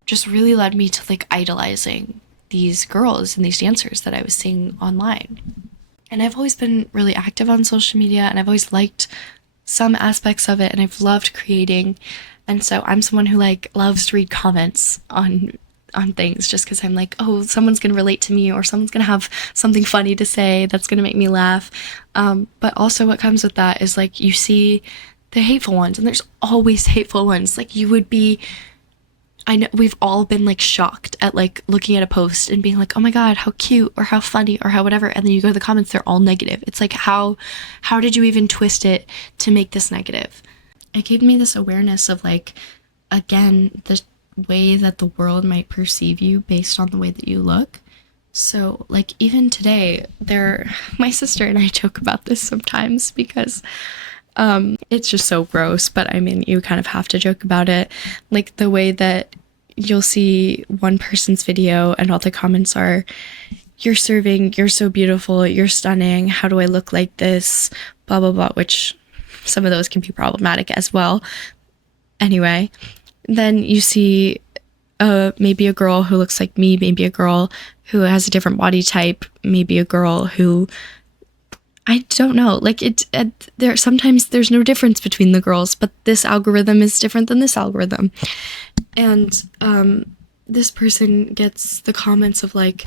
just really led me to like idolizing these girls and these dancers that I was seeing online. And I've always been really active on social media and I've always liked some aspects of it and I've loved creating. And so I'm someone who like loves to read comments on things just because I'm like, oh, someone's gonna relate to me or someone's gonna have something funny to say that's gonna make me laugh. But also what comes with that is like you see the hateful ones, and there's always hateful ones. Like you would be, I know we've all been like shocked at like looking at a post and being like, oh my god, how cute or how funny or how whatever, and then you go to the comments, they're all negative. It's like how did you even twist it to make this negative? It gave me this awareness of like, again, the way that the world might perceive you based on the way that you look. So like even today, my sister and I joke about this sometimes because it's just so gross, but I mean, you kind of have to joke about it. Like the way that you'll see one person's video and all the comments are, you're serving, you're so beautiful, you're stunning, how do I look like this, blah, blah, blah, which some of those can be problematic as well. Anyway, then you see maybe a girl who looks like me, maybe a girl who has a different body type, maybe a girl who I don't know. Like there sometimes there's no difference between the girls, but this algorithm is different than this algorithm. And this person gets the comments of like,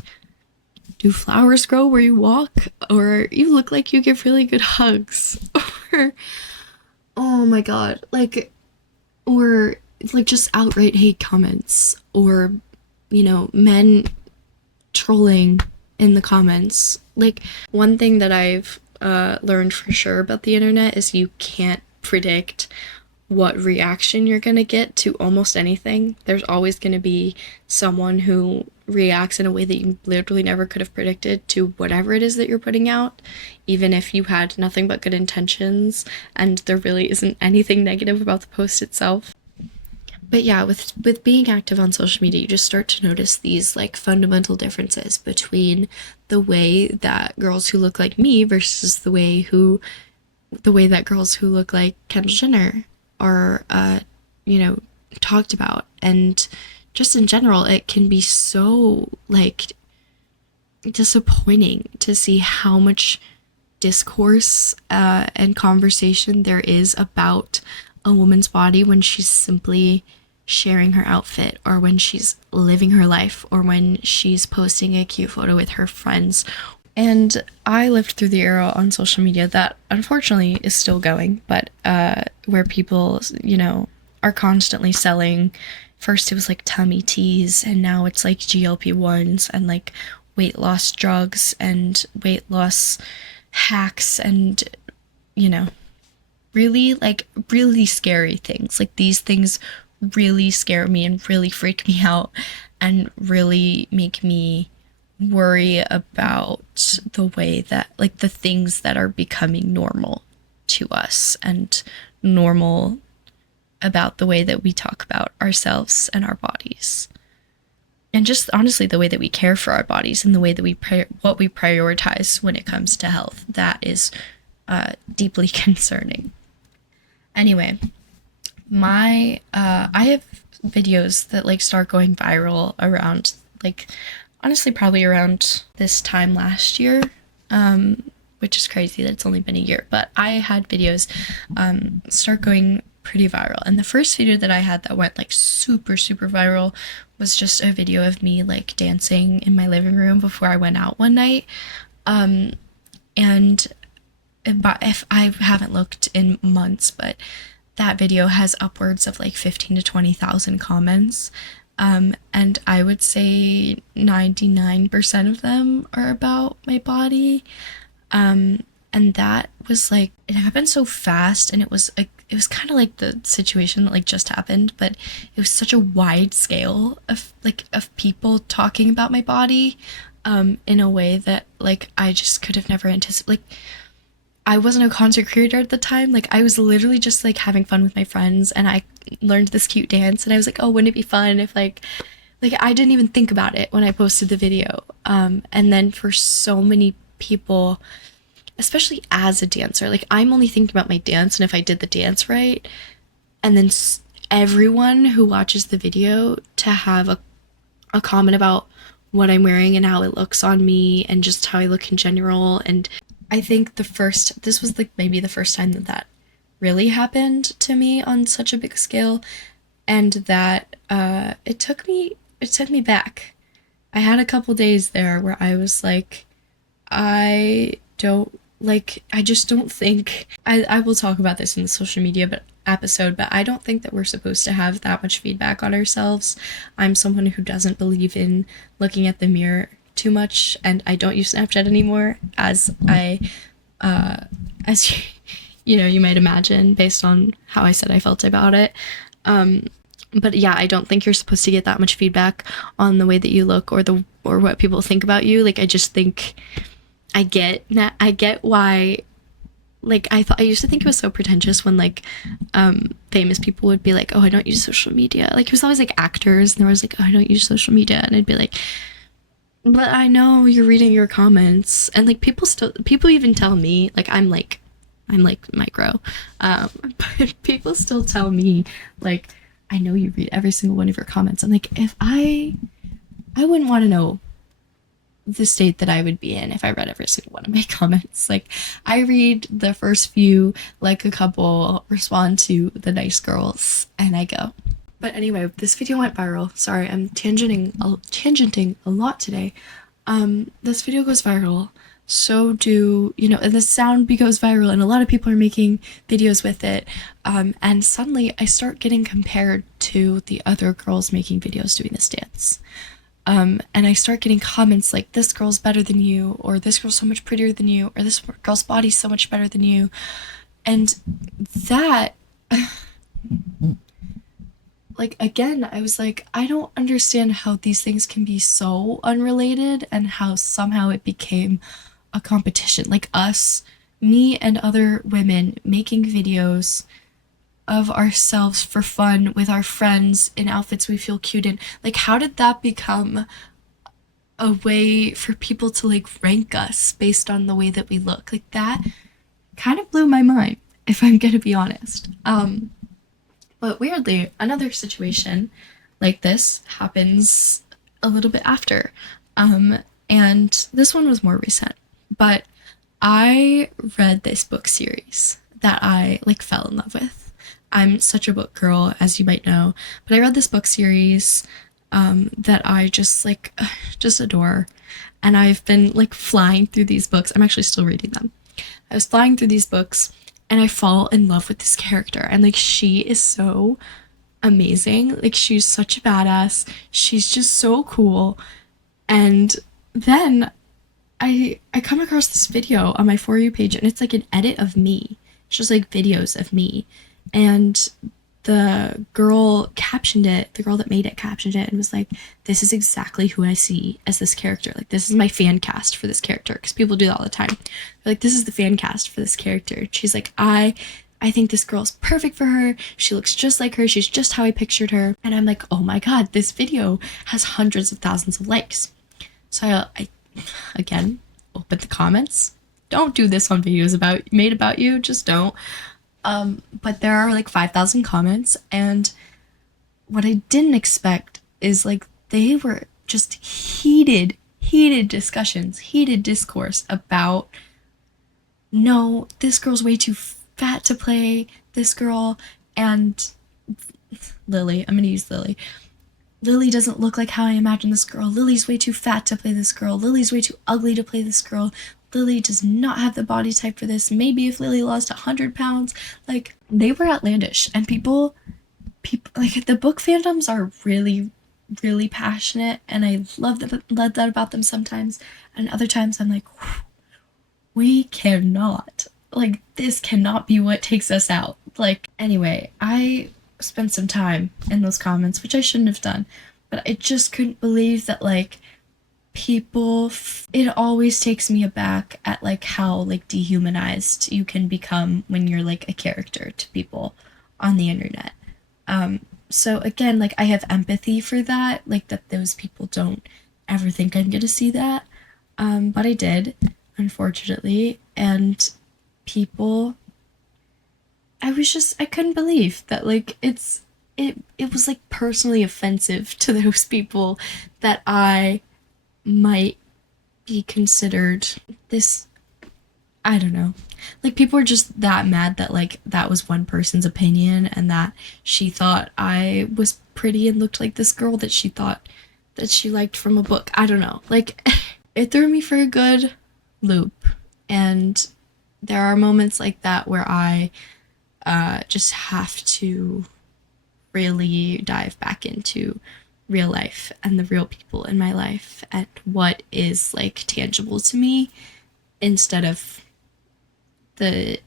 do flowers grow where you walk? Or you look like you give really good hugs. Or oh my god, like, or like just outright hate comments, or men trolling in the comments. Like one thing that I've learned for sure about the internet is you can't predict what reaction you're gonna get to almost anything. There's always gonna be someone who reacts in a way that you literally never could have predicted to whatever it is that you're putting out, even if you had nothing but good intentions and there really isn't anything negative about the post itself. But yeah, with being active on social media, you just start to notice these like fundamental differences between the way that girls who look like me versus the way that girls who look like Kendall Jenner are talked about. And just in general, it can be so like disappointing to see how much discourse and conversation there is about a woman's body when she's simply sharing her outfit, or when she's living her life, or when she's posting a cute photo with her friends. And I lived through the era on social media that unfortunately is still going, but where people, are constantly selling. First it was like tummy teas, and now it's like GLP-1s and like weight loss drugs and weight loss hacks and, really scary things. Like these things really scare me and really freak me out and really make me worry about the way that, like, the things that are becoming normal to us and normal about the way that we talk about ourselves and our bodies. And just honestly, the way that we care for our bodies and the way that what we prioritize when it comes to health, that is deeply concerning. Anyway, I have videos that like start going viral around, like, honestly probably around this time last year, which is crazy that it's only been a year, but I had videos start going pretty viral. And the first video that I had that went like super viral was just a video of me like dancing in my living room before I went out one night. And if I haven't looked in months, but that video has upwards of like 15 to 20,000 comments. And I would say 99% of them are about my body. And that was like, it happened so fast, and it was kind of like the situation that like just happened, but it was such a wide scale of people talking about my body, in a way that like I just could have never anticipated. Like, I wasn't a content creator at the time. Like, I was literally just like having fun with my friends, and I learned this cute dance, and I was like, oh, wouldn't it be fun if like I didn't even think about it when I posted the video. And then for so many people, especially as a dancer, like, I'm only thinking about my dance and if I did the dance right, and then everyone who watches the video to have a comment about what I'm wearing and how it looks on me and just how I look in general. And I think this was like maybe the first time that really happened to me on such a big scale, and that it took me back. I had a couple days there where I was like, I just don't think, I will talk about this in the social media episode, but I don't think that we're supposed to have that much feedback on ourselves. I'm someone who doesn't believe in looking at the mirror too much, and I don't use Snapchat anymore, as you might imagine based on how I said I felt about it. But yeah, I don't think you're supposed to get that much feedback on the way that you look or what people think about you. Like, I just think I get why. Like, I used to think it was so pretentious when like famous people would be like, oh, I don't use social media. Like, it was always like actors, and there was like, oh, I don't use social media, and I'd be like, but I know you're reading your comments. And like, people even tell me, like, I'm like micro, but people still tell me like, I know you read every single one of your comments. I'm like, if I wouldn't want to know the state that I would be in if I read every single one of my comments. Like, I read the first few, like a couple, respond to the nice girls, and I go. But anyway, this video went viral. Sorry, I'm tangenting a lot today. This video goes viral. So do, and the sound goes viral, and a lot of people are making videos with it. And suddenly I start getting compared to the other girls making videos doing this dance. And I start getting comments like, this girl's better than you, or this girl's so much prettier than you, or this girl's body's so much better than you. And that, like, again, I was like, I don't understand how these things can be so unrelated, and how somehow it became a competition. Like, me and other women making videos of ourselves for fun with our friends in outfits we feel cute in. Like, how did that become a way for people to like rank us based on the way that we look? Like, that kind of blew my mind, if I'm gonna be honest. But weirdly, another situation like this happens a little bit after. And this one was more recent. But I read this book series that I like fell in love with. I'm such a book girl, as you might know, but I read this book series that I just adore. And I've been like flying through these books. I'm actually still reading them. I was flying through these books, and I fall in love with this character. And like, she is so amazing. Like, she's such a badass. She's just so cool. And then I come across this video on my For You page, and it's like an edit of me. It's just like videos of me. And the girl captioned it, the girl that made it captioned it and was like, this is exactly who I see as this character. Like, this is my fan cast for this character. Because people do that all the time. They're like, this is the fan cast for this character. She's like, I think this girl's perfect for her. She looks just like her. She's just how I pictured her. And I'm like, oh my god, this video has hundreds of thousands of likes. So I again, opened the comments. Don't do this on videos made about you. Just don't. But there are like 5,000 comments, and what I didn't expect is like they were just heated discussions, heated discourse about, no, this girl's way too fat to play this girl, and Lily, I'm gonna use Lily. Lily doesn't look like how I imagine this girl. Lily's way too fat to play this girl. Lily's way too ugly to play this girl. Lily does not have the body type for this. Maybe if Lily lost 100 pounds. Like, they were outlandish. And people, like, the book fandoms are really, really passionate. And I love that about them sometimes. And other times I'm like, we cannot. Like, this cannot be what takes us out. Like, anyway, I spent some time in those comments, which I shouldn't have done. But I just couldn't believe that, like, people, it always takes me aback at like how like dehumanized you can become when you're like a character to people on the internet. So again, like, I have empathy for that, like that those people don't ever think I'm gonna see that, but I did, unfortunately. And people, I couldn't believe that, like, it was like personally offensive to those people that I might be considered this, I don't know. Like, people were just that mad that, like, that was one person's opinion and that she thought I was pretty and looked like this girl that she thought that she liked from a book. I don't know. Like, it threw me for a good loop. And there are moments like that where I just have to really dive back into real life and the real people in my life and what is like tangible to me instead of the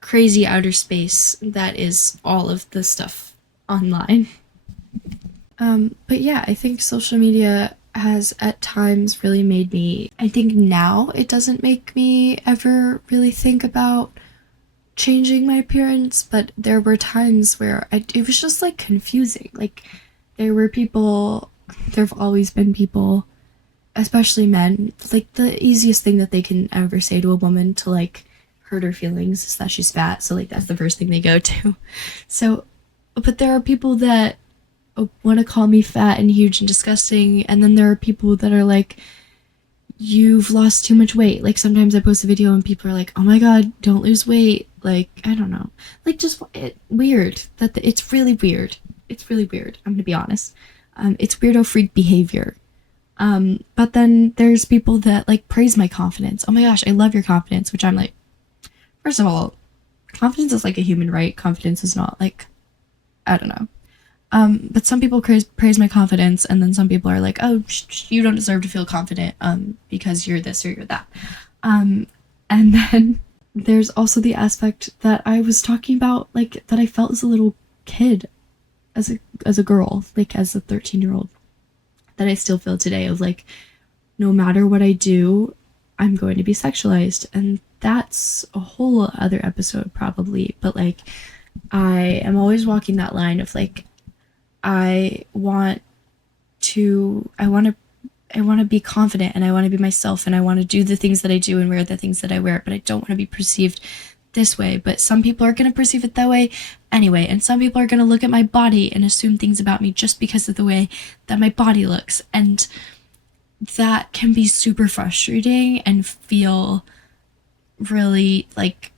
crazy outer space that is all of the stuff online. But yeah, I think social media has at times really made me, I think now it doesn't make me ever really think about changing my appearance, but there were times where it was just like confusing. Like, there have always been people, especially men, like, the easiest thing that they can ever say to a woman to, like, hurt her feelings is that she's fat, so, like, that's the first thing they go to. So, but there are people that want to call me fat and huge and disgusting, and then there are people that are like, you've lost too much weight. Like, sometimes I post a video and people are like, oh my god, don't lose weight. Like, I don't know. Like, just weird. It's really weird. It's really weird, I'm gonna be honest. It's weirdo freak behavior. But then there's people that, like, praise my confidence. Oh my gosh, I love your confidence, which I'm like, first of all, confidence is like a human right. Confidence is not, like, I don't know. But some people praise my confidence, and then some people are like, oh, you don't deserve to feel confident, because you're this or you're that. And then there's also the aspect that I was talking about, like, that I felt as a little kid, as a girl, like, as a 13-year-old, that I still feel today, of like, no matter what I do, I'm going to be sexualized. And that's a whole other episode probably, but like, I am always walking that line of like, I want to be confident, and I want to be myself, and I want to do the things that I do and wear the things that I wear, but I don't want to be perceived this way. But some people are going to perceive it that way anyway, and some people are going to look at my body and assume things about me just because of the way that my body looks, and that can be super frustrating and feel really like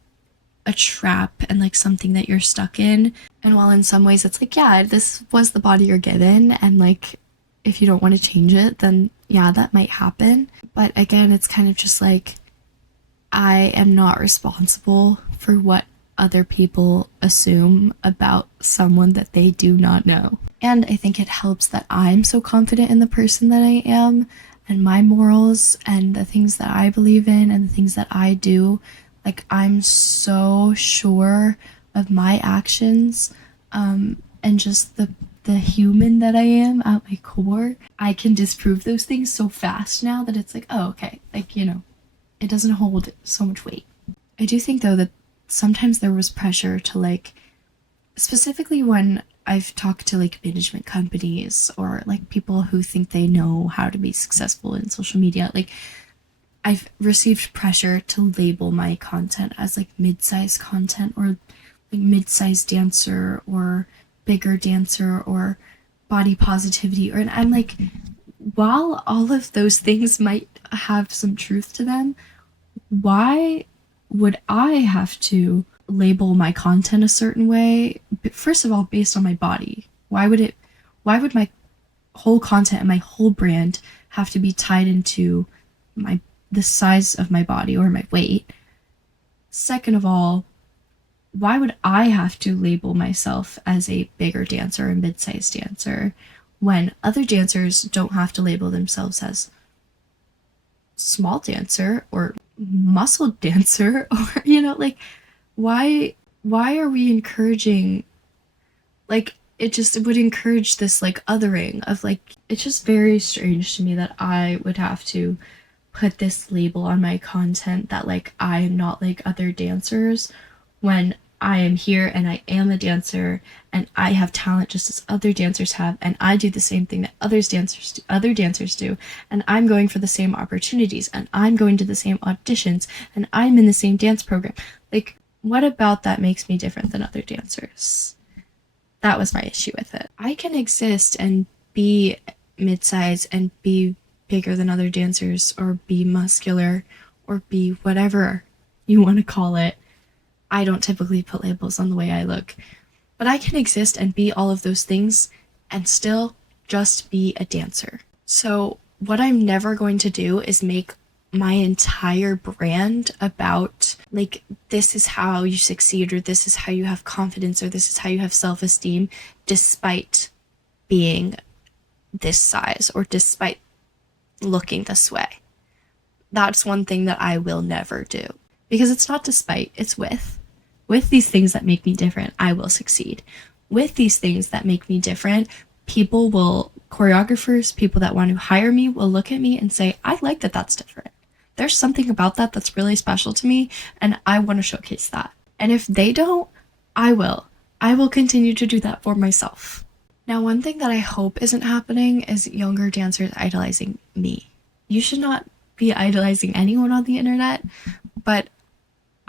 a trap and like something that you're stuck in. And while in some ways it's like, yeah, this was the body you're given, and like, if you don't want to change it, then yeah, that might happen. But again, it's kind of just like, I am not responsible for what other people assume about someone that they do not know. And I think it helps that I'm so confident in the person that I am and my morals and the things that I believe in and the things that I do. Like, I'm so sure of my actions, and just the human that I am at my core, I can disprove those things so fast now that it's like, oh, okay, like, you know, it doesn't hold so much weight. I do think though that sometimes there was pressure to like, specifically when I've talked to like management companies or like people who think they know how to be successful in social media, like I've received pressure to label my content as like mid-sized content or like mid-sized dancer or bigger dancer or body positivity, or, and I'm like, while all of those things might have some truth to them, why would I have to label my content a certain way? First of all, based on my body. Why would my whole content and my whole brand have to be tied into the size of my body or my weight? Second of all, why would I have to label myself as a bigger dancer or mid-sized dancer when other dancers don't have to label themselves as small dancer or muscle dancer? Or, you know, like, why are we encouraging, like, it would encourage this like othering of like, it's just very strange to me that I would have to put this label on my content that like I am not like other dancers when I am here and I am a dancer and I have talent just as other dancers have, and I do the same thing that other dancers do, and I'm going for the same opportunities and I'm going to the same auditions and I'm in the same dance program. Like, what about that makes me different than other dancers? That was my issue with it. I can exist and be mid-size and be bigger than other dancers or be muscular or be whatever you want to call it. I don't typically put labels on the way I look, but I can exist and be all of those things and still just be a dancer. So what I'm never going to do is make my entire brand about like, this is how you succeed, or this is how you have confidence, or this is how you have self-esteem, despite being this size or despite looking this way. That's one thing that I will never do, because it's not despite, it's with these things that make me different, I will succeed. With these things that make me different, choreographers, people that want to hire me will look at me and say, I like that that's different. There's something about that that's really special to me, and I want to showcase that. And if they don't, I will. I will continue to do that for myself. Now, one thing that I hope isn't happening is younger dancers idolizing me. You should not be idolizing anyone on the internet, but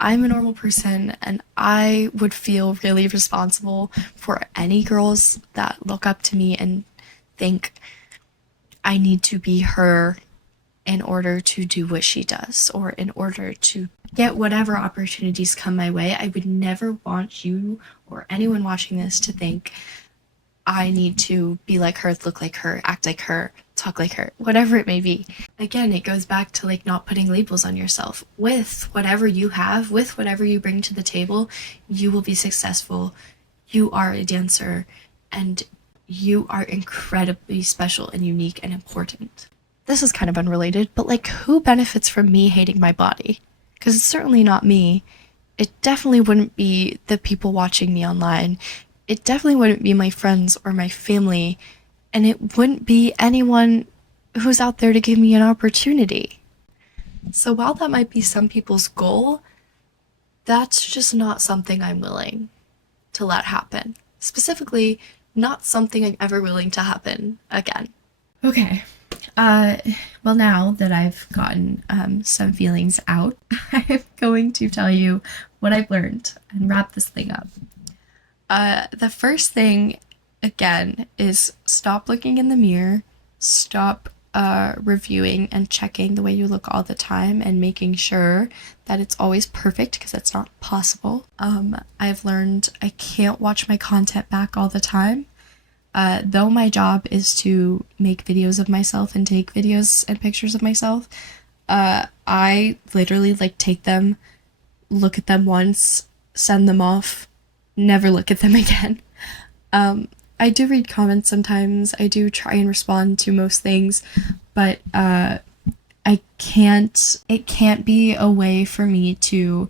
I'm a normal person and I would feel really responsible for any girls that look up to me and think I need to be her in order to do what she does or in order to get whatever opportunities come my way. I would never want you or anyone watching this to think I need to be like her, look like her, act like her, talk like her, whatever it may be. Again, it goes back to like not putting labels on yourself. With whatever you have, with whatever you bring to the table, you will be successful. You are a dancer and you are incredibly special and unique and important. This is kind of unrelated, but like, who benefits from me hating my body? Because it's certainly not me. It definitely wouldn't be the people watching me online. It definitely wouldn't be my friends or my family, and it wouldn't be anyone who's out there to give me an opportunity. So while that might be some people's goal, that's just not something I'm willing to let happen. Specifically, not something I'm ever willing to happen again. Okay. Well, now that I've gotten some feelings out, I'm going to tell you what I've learned and wrap this thing up. The first thing, again, is stop looking in the mirror, stop reviewing and checking the way you look all the time and making sure that it's always perfect, because it's not possible. I've learned I can't watch my content back all the time. Though my job is to make videos of myself and take videos and pictures of myself, I literally like take them, look at them once, send them off, never look at them again. I do read comments sometimes. I do try and respond to most things, but it can't be a way for me to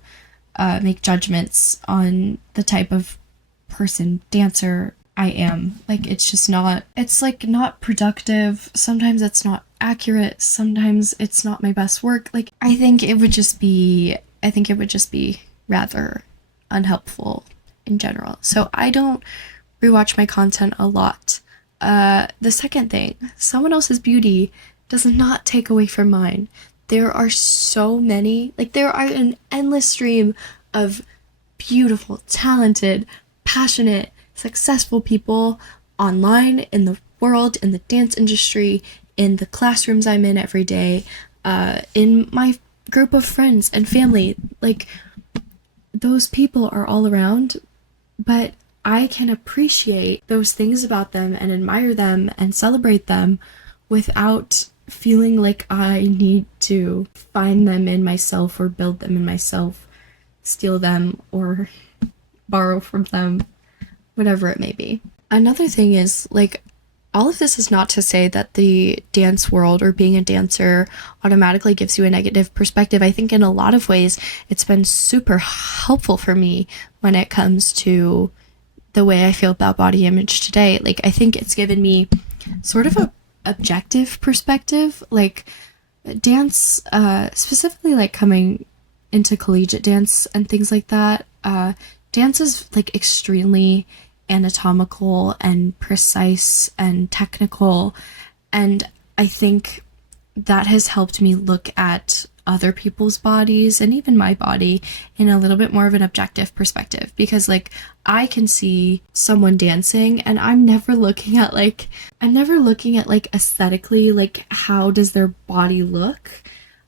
make judgments on the type of person, dancer I am. Like, it's just not, it's like not productive. Sometimes it's not accurate. Sometimes it's not my best work. Like, I think it would just be rather unhelpful in general. So I don't rewatch my content a lot. The second thing, someone else's beauty does not take away from mine. There are so many, like, there are an endless stream of beautiful, talented, passionate, successful people online, in the world, in the dance industry, in the classrooms I'm in every day, in my group of friends and family. Like, those people are all around, but I can appreciate those things about them and admire them and celebrate them without feeling like I need to find them in myself or build them in myself, steal them or borrow from them, whatever it may be. Another thing is, like, all of this is not to say that the dance world or being a dancer automatically gives you a negative perspective. I think in a lot of ways it's been super helpful for me when it comes to the way I feel about body image today. Like, I think it's given me sort of a objective perspective. Like, dance, specifically like coming into collegiate dance and things like that, dance is like extremely anatomical and precise and technical, and I think that has helped me look at other people's bodies and even my body in a little bit more of an objective perspective, because like I can see someone dancing and I'm never looking at like aesthetically, like how does their body look.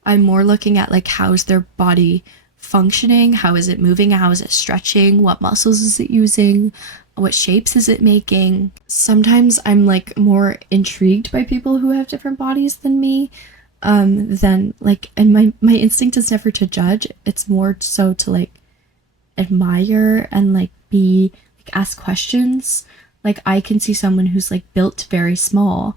I'm more looking at like how's their body functioning, how is it moving, how is it stretching, what muscles is it using, what shapes is it making. Sometimes I'm like more intrigued by people who have different bodies than me, than like, and my instinct is never to judge. It's more so to like admire and like be like ask questions. Like, I can see someone who's like built very small,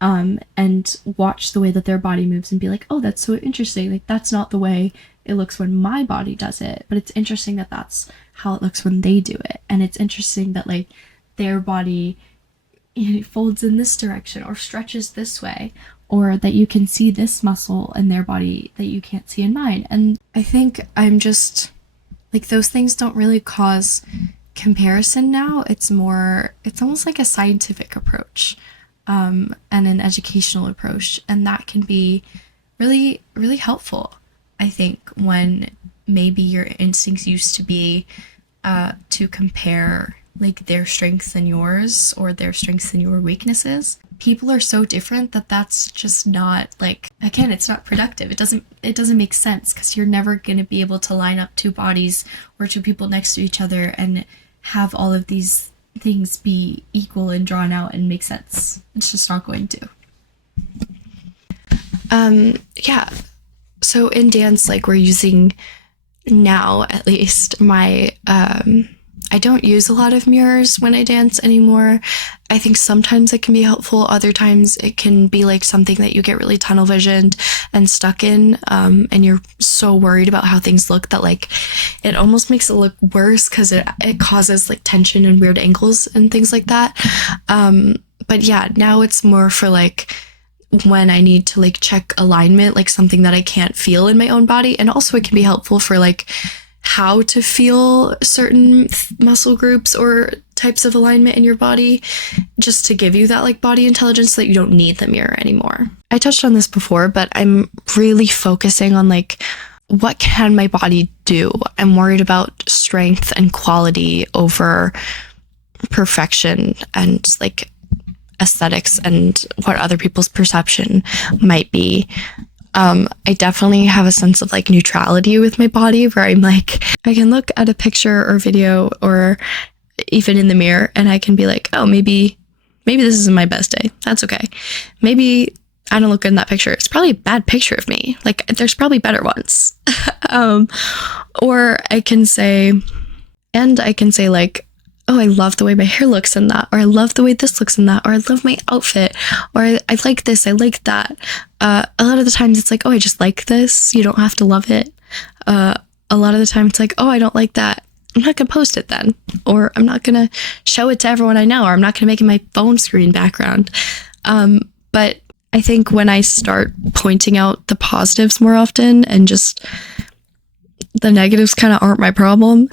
and watch the way that their body moves and be like, oh, that's so interesting. Like, that's not the way it looks when my body does it, but it's interesting that that's how it looks when they do it. And it's interesting that like their body, you know, folds in this direction or stretches this way, or that you can see this muscle in their body that you can't see in mine. And I think I'm just like, those things don't really cause comparison now. It's almost like a scientific approach, and an educational approach, and that can be really, really helpful, I think, when maybe your instincts used to be to compare like their strengths and yours, or their strengths and your weaknesses. People are so different that that's just not, like, again, it's not productive. It doesn't make sense, because you're never going to be able to line up two bodies or two people next to each other and have all of these things be equal and drawn out and make sense. It's just not going to. Yeah. So in dance, like, we're using now, at least, my, I don't use a lot of mirrors when I dance anymore. I think sometimes it can be helpful. Other times it can be like something that you get really tunnel visioned and stuck in, and you're so worried about how things look that like it almost makes it look worse, because it causes like tension and weird angles and things like that. But yeah, now it's more for like when I need to like check alignment, like something that I can't feel in my own body. And also it can be helpful for like how to feel certain muscle groups or types of alignment in your body, just to give you that like body intelligence so that you don't need the mirror anymore. I touched on this before, but I'm really focusing on like, what can my body do? I'm worried about strength and quality over perfection and like aesthetics and what other people's perception might be. I definitely have a sense of like neutrality with my body, where I'm like, I can look at a picture or video or even in the mirror and I can be like, oh, maybe this isn't my best day. That's okay. Maybe I don't look good in that picture. It's probably a bad picture of me. Like, there's probably better ones. Or I can say like, oh, I love the way my hair looks in that, or I love the way this looks in that, or I love my outfit, or I like this, I like that. A lot of the times it's like, oh, I just like this. You don't have to love it. A lot of the time it's like, oh, I don't like that. I'm not going to post it then, or I'm not going to show it to everyone I know, or I'm not going to make it my phone screen background. But I think when I start pointing out the positives more often and just the negatives kind of aren't my problem,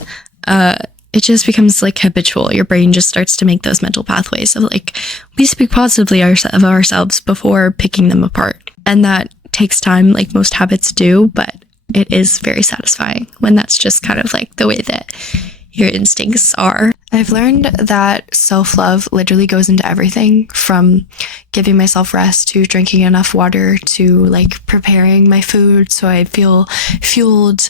it just becomes like habitual. Your brain just starts to make those mental pathways of like, we speak positively of ourselves before picking them apart. And that takes time, like most habits do, but it is very satisfying when that's just kind of like the way that your instincts are. I've learned that self-love literally goes into everything, from giving myself rest to drinking enough water to like preparing my food so I feel fueled,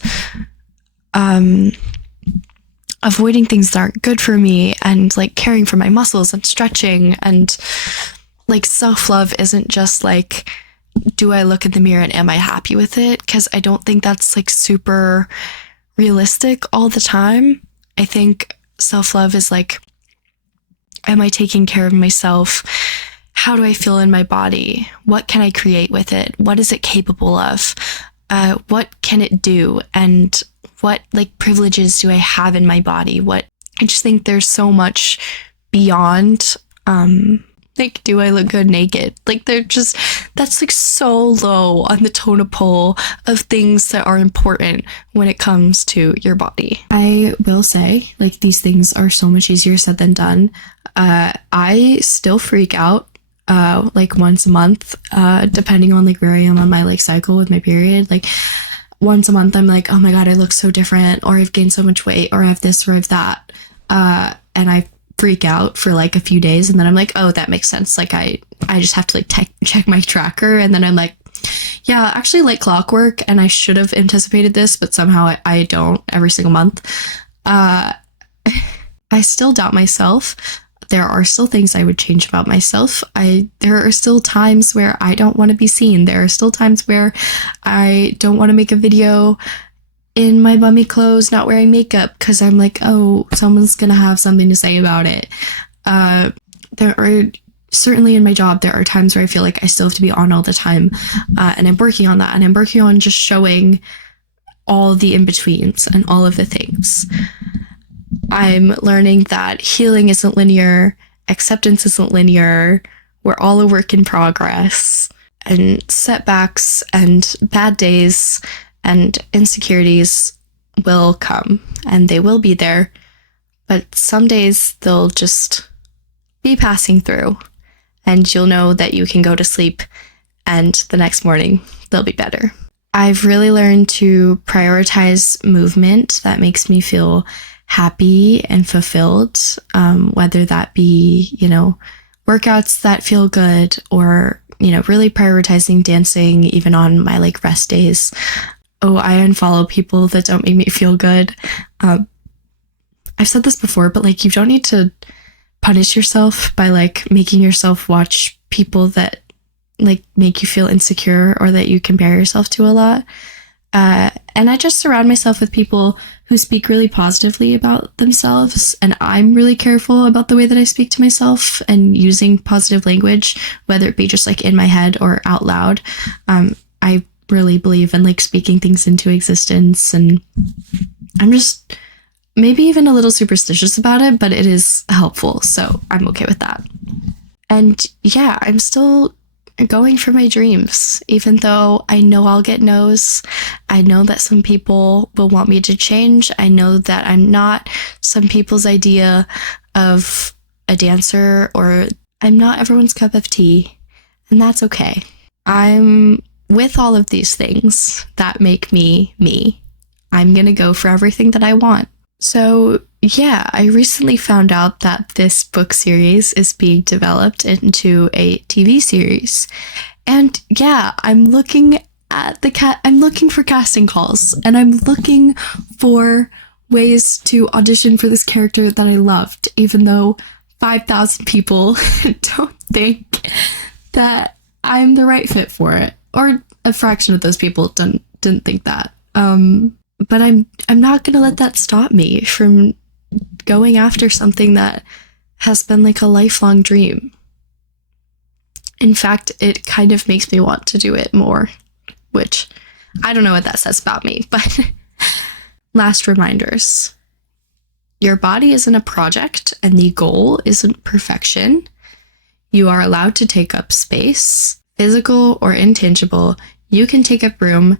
avoiding things that aren't good for me, and like caring for my muscles and stretching. And like self-love isn't just like, do I look in the mirror and am I happy with it? Because I don't think that's like super realistic all the time. I think self-love is like, am I taking care of myself? How do I feel in my body? What can I create with it? What is it capable of? What can it do? And what like privileges do I have in my body? I just think there's so much beyond, like, do I look good naked? Like, that's like so low on the totem pole of things that are important when it comes to your body. I will say, like, these things are so much easier said than done. I still freak out, like once a month, depending on like where I am on my like cycle with my period. Like once a month, I'm like, oh my God, I look so different, or I've gained so much weight, or I have this, or I have that. And I freak out for like a few days, and then I'm like, oh, that makes sense. Like I just have to like check my tracker, and then I'm like, yeah, actually like clockwork, and I should have anticipated this, but somehow I don't every single month. I still doubt myself. There are still things I would change about myself. There are still times where I don't want to be seen. There are still times where I don't want to make a video in my bummy clothes, not wearing makeup, because I'm like, oh, someone's gonna have something to say about it. There are certainly in my job, there are times where I feel like I still have to be on all the time, and I'm working on that, and I'm working on just showing all the in-betweens and all of the things. I'm learning that healing isn't linear, acceptance isn't linear, we're all a work in progress, and setbacks and bad days and insecurities will come, and they will be there, but some days they'll just be passing through, and you'll know that you can go to sleep, and the next morning they'll be better. I've really learned to prioritize movement that makes me feel happy and fulfilled, whether that be, workouts that feel good, or, really prioritizing dancing even on my like rest days. Oh, I unfollow people that don't make me feel good. I've said this before, but like, you don't need to punish yourself by like making yourself watch people that like make you feel insecure or that you compare yourself to a lot. And I just surround myself with people who speak really positively about themselves, and I'm really careful about the way that I speak to myself and using positive language, whether it be just like in my head or out loud. I really believe in like speaking things into existence, and I'm just maybe even a little superstitious about it, but it is helpful, so I'm okay with that. And yeah, I'm still going for my dreams, even though I know I'll get no's. I know that some people will want me to change. I know that I'm not some people's idea of a dancer, or I'm not everyone's cup of tea, and that's okay. I'm with all of these things that make me me. I'm gonna go for everything that I want. So yeah, I recently found out that this book series is being developed into a TV series. And yeah, I'm looking for casting calls, and I'm looking for ways to audition for this character that I loved, even though 5,000 people don't think that I'm the right fit for it, or a fraction of those people didn't think that. But I'm not gonna let that stop me from going after something that has been like a lifelong dream. In fact, it kind of makes me want to do it more, which I don't know what that says about me, but last reminders. Your body isn't a project, and the goal isn't perfection. You are allowed to take up space, physical or intangible. You can take up room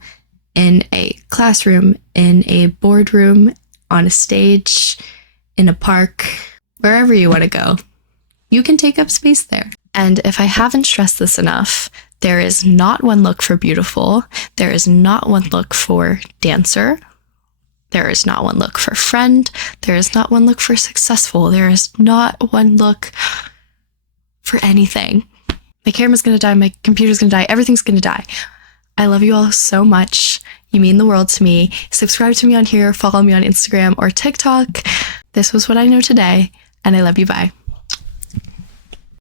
in a classroom, in a boardroom, on a stage, in a park, wherever you want to go. You can take up space there. And if I haven't stressed this enough, there is not one look for beautiful. There is not one look for dancer. There is not one look for friend. There is not one look for successful. There is not one look for anything. My camera's gonna die. My computer's gonna die. Everything's gonna die. I love you all so much. You mean the world to me. Subscribe to me on here. Follow me on Instagram or TikTok. This was what I know today, and I love you. Bye.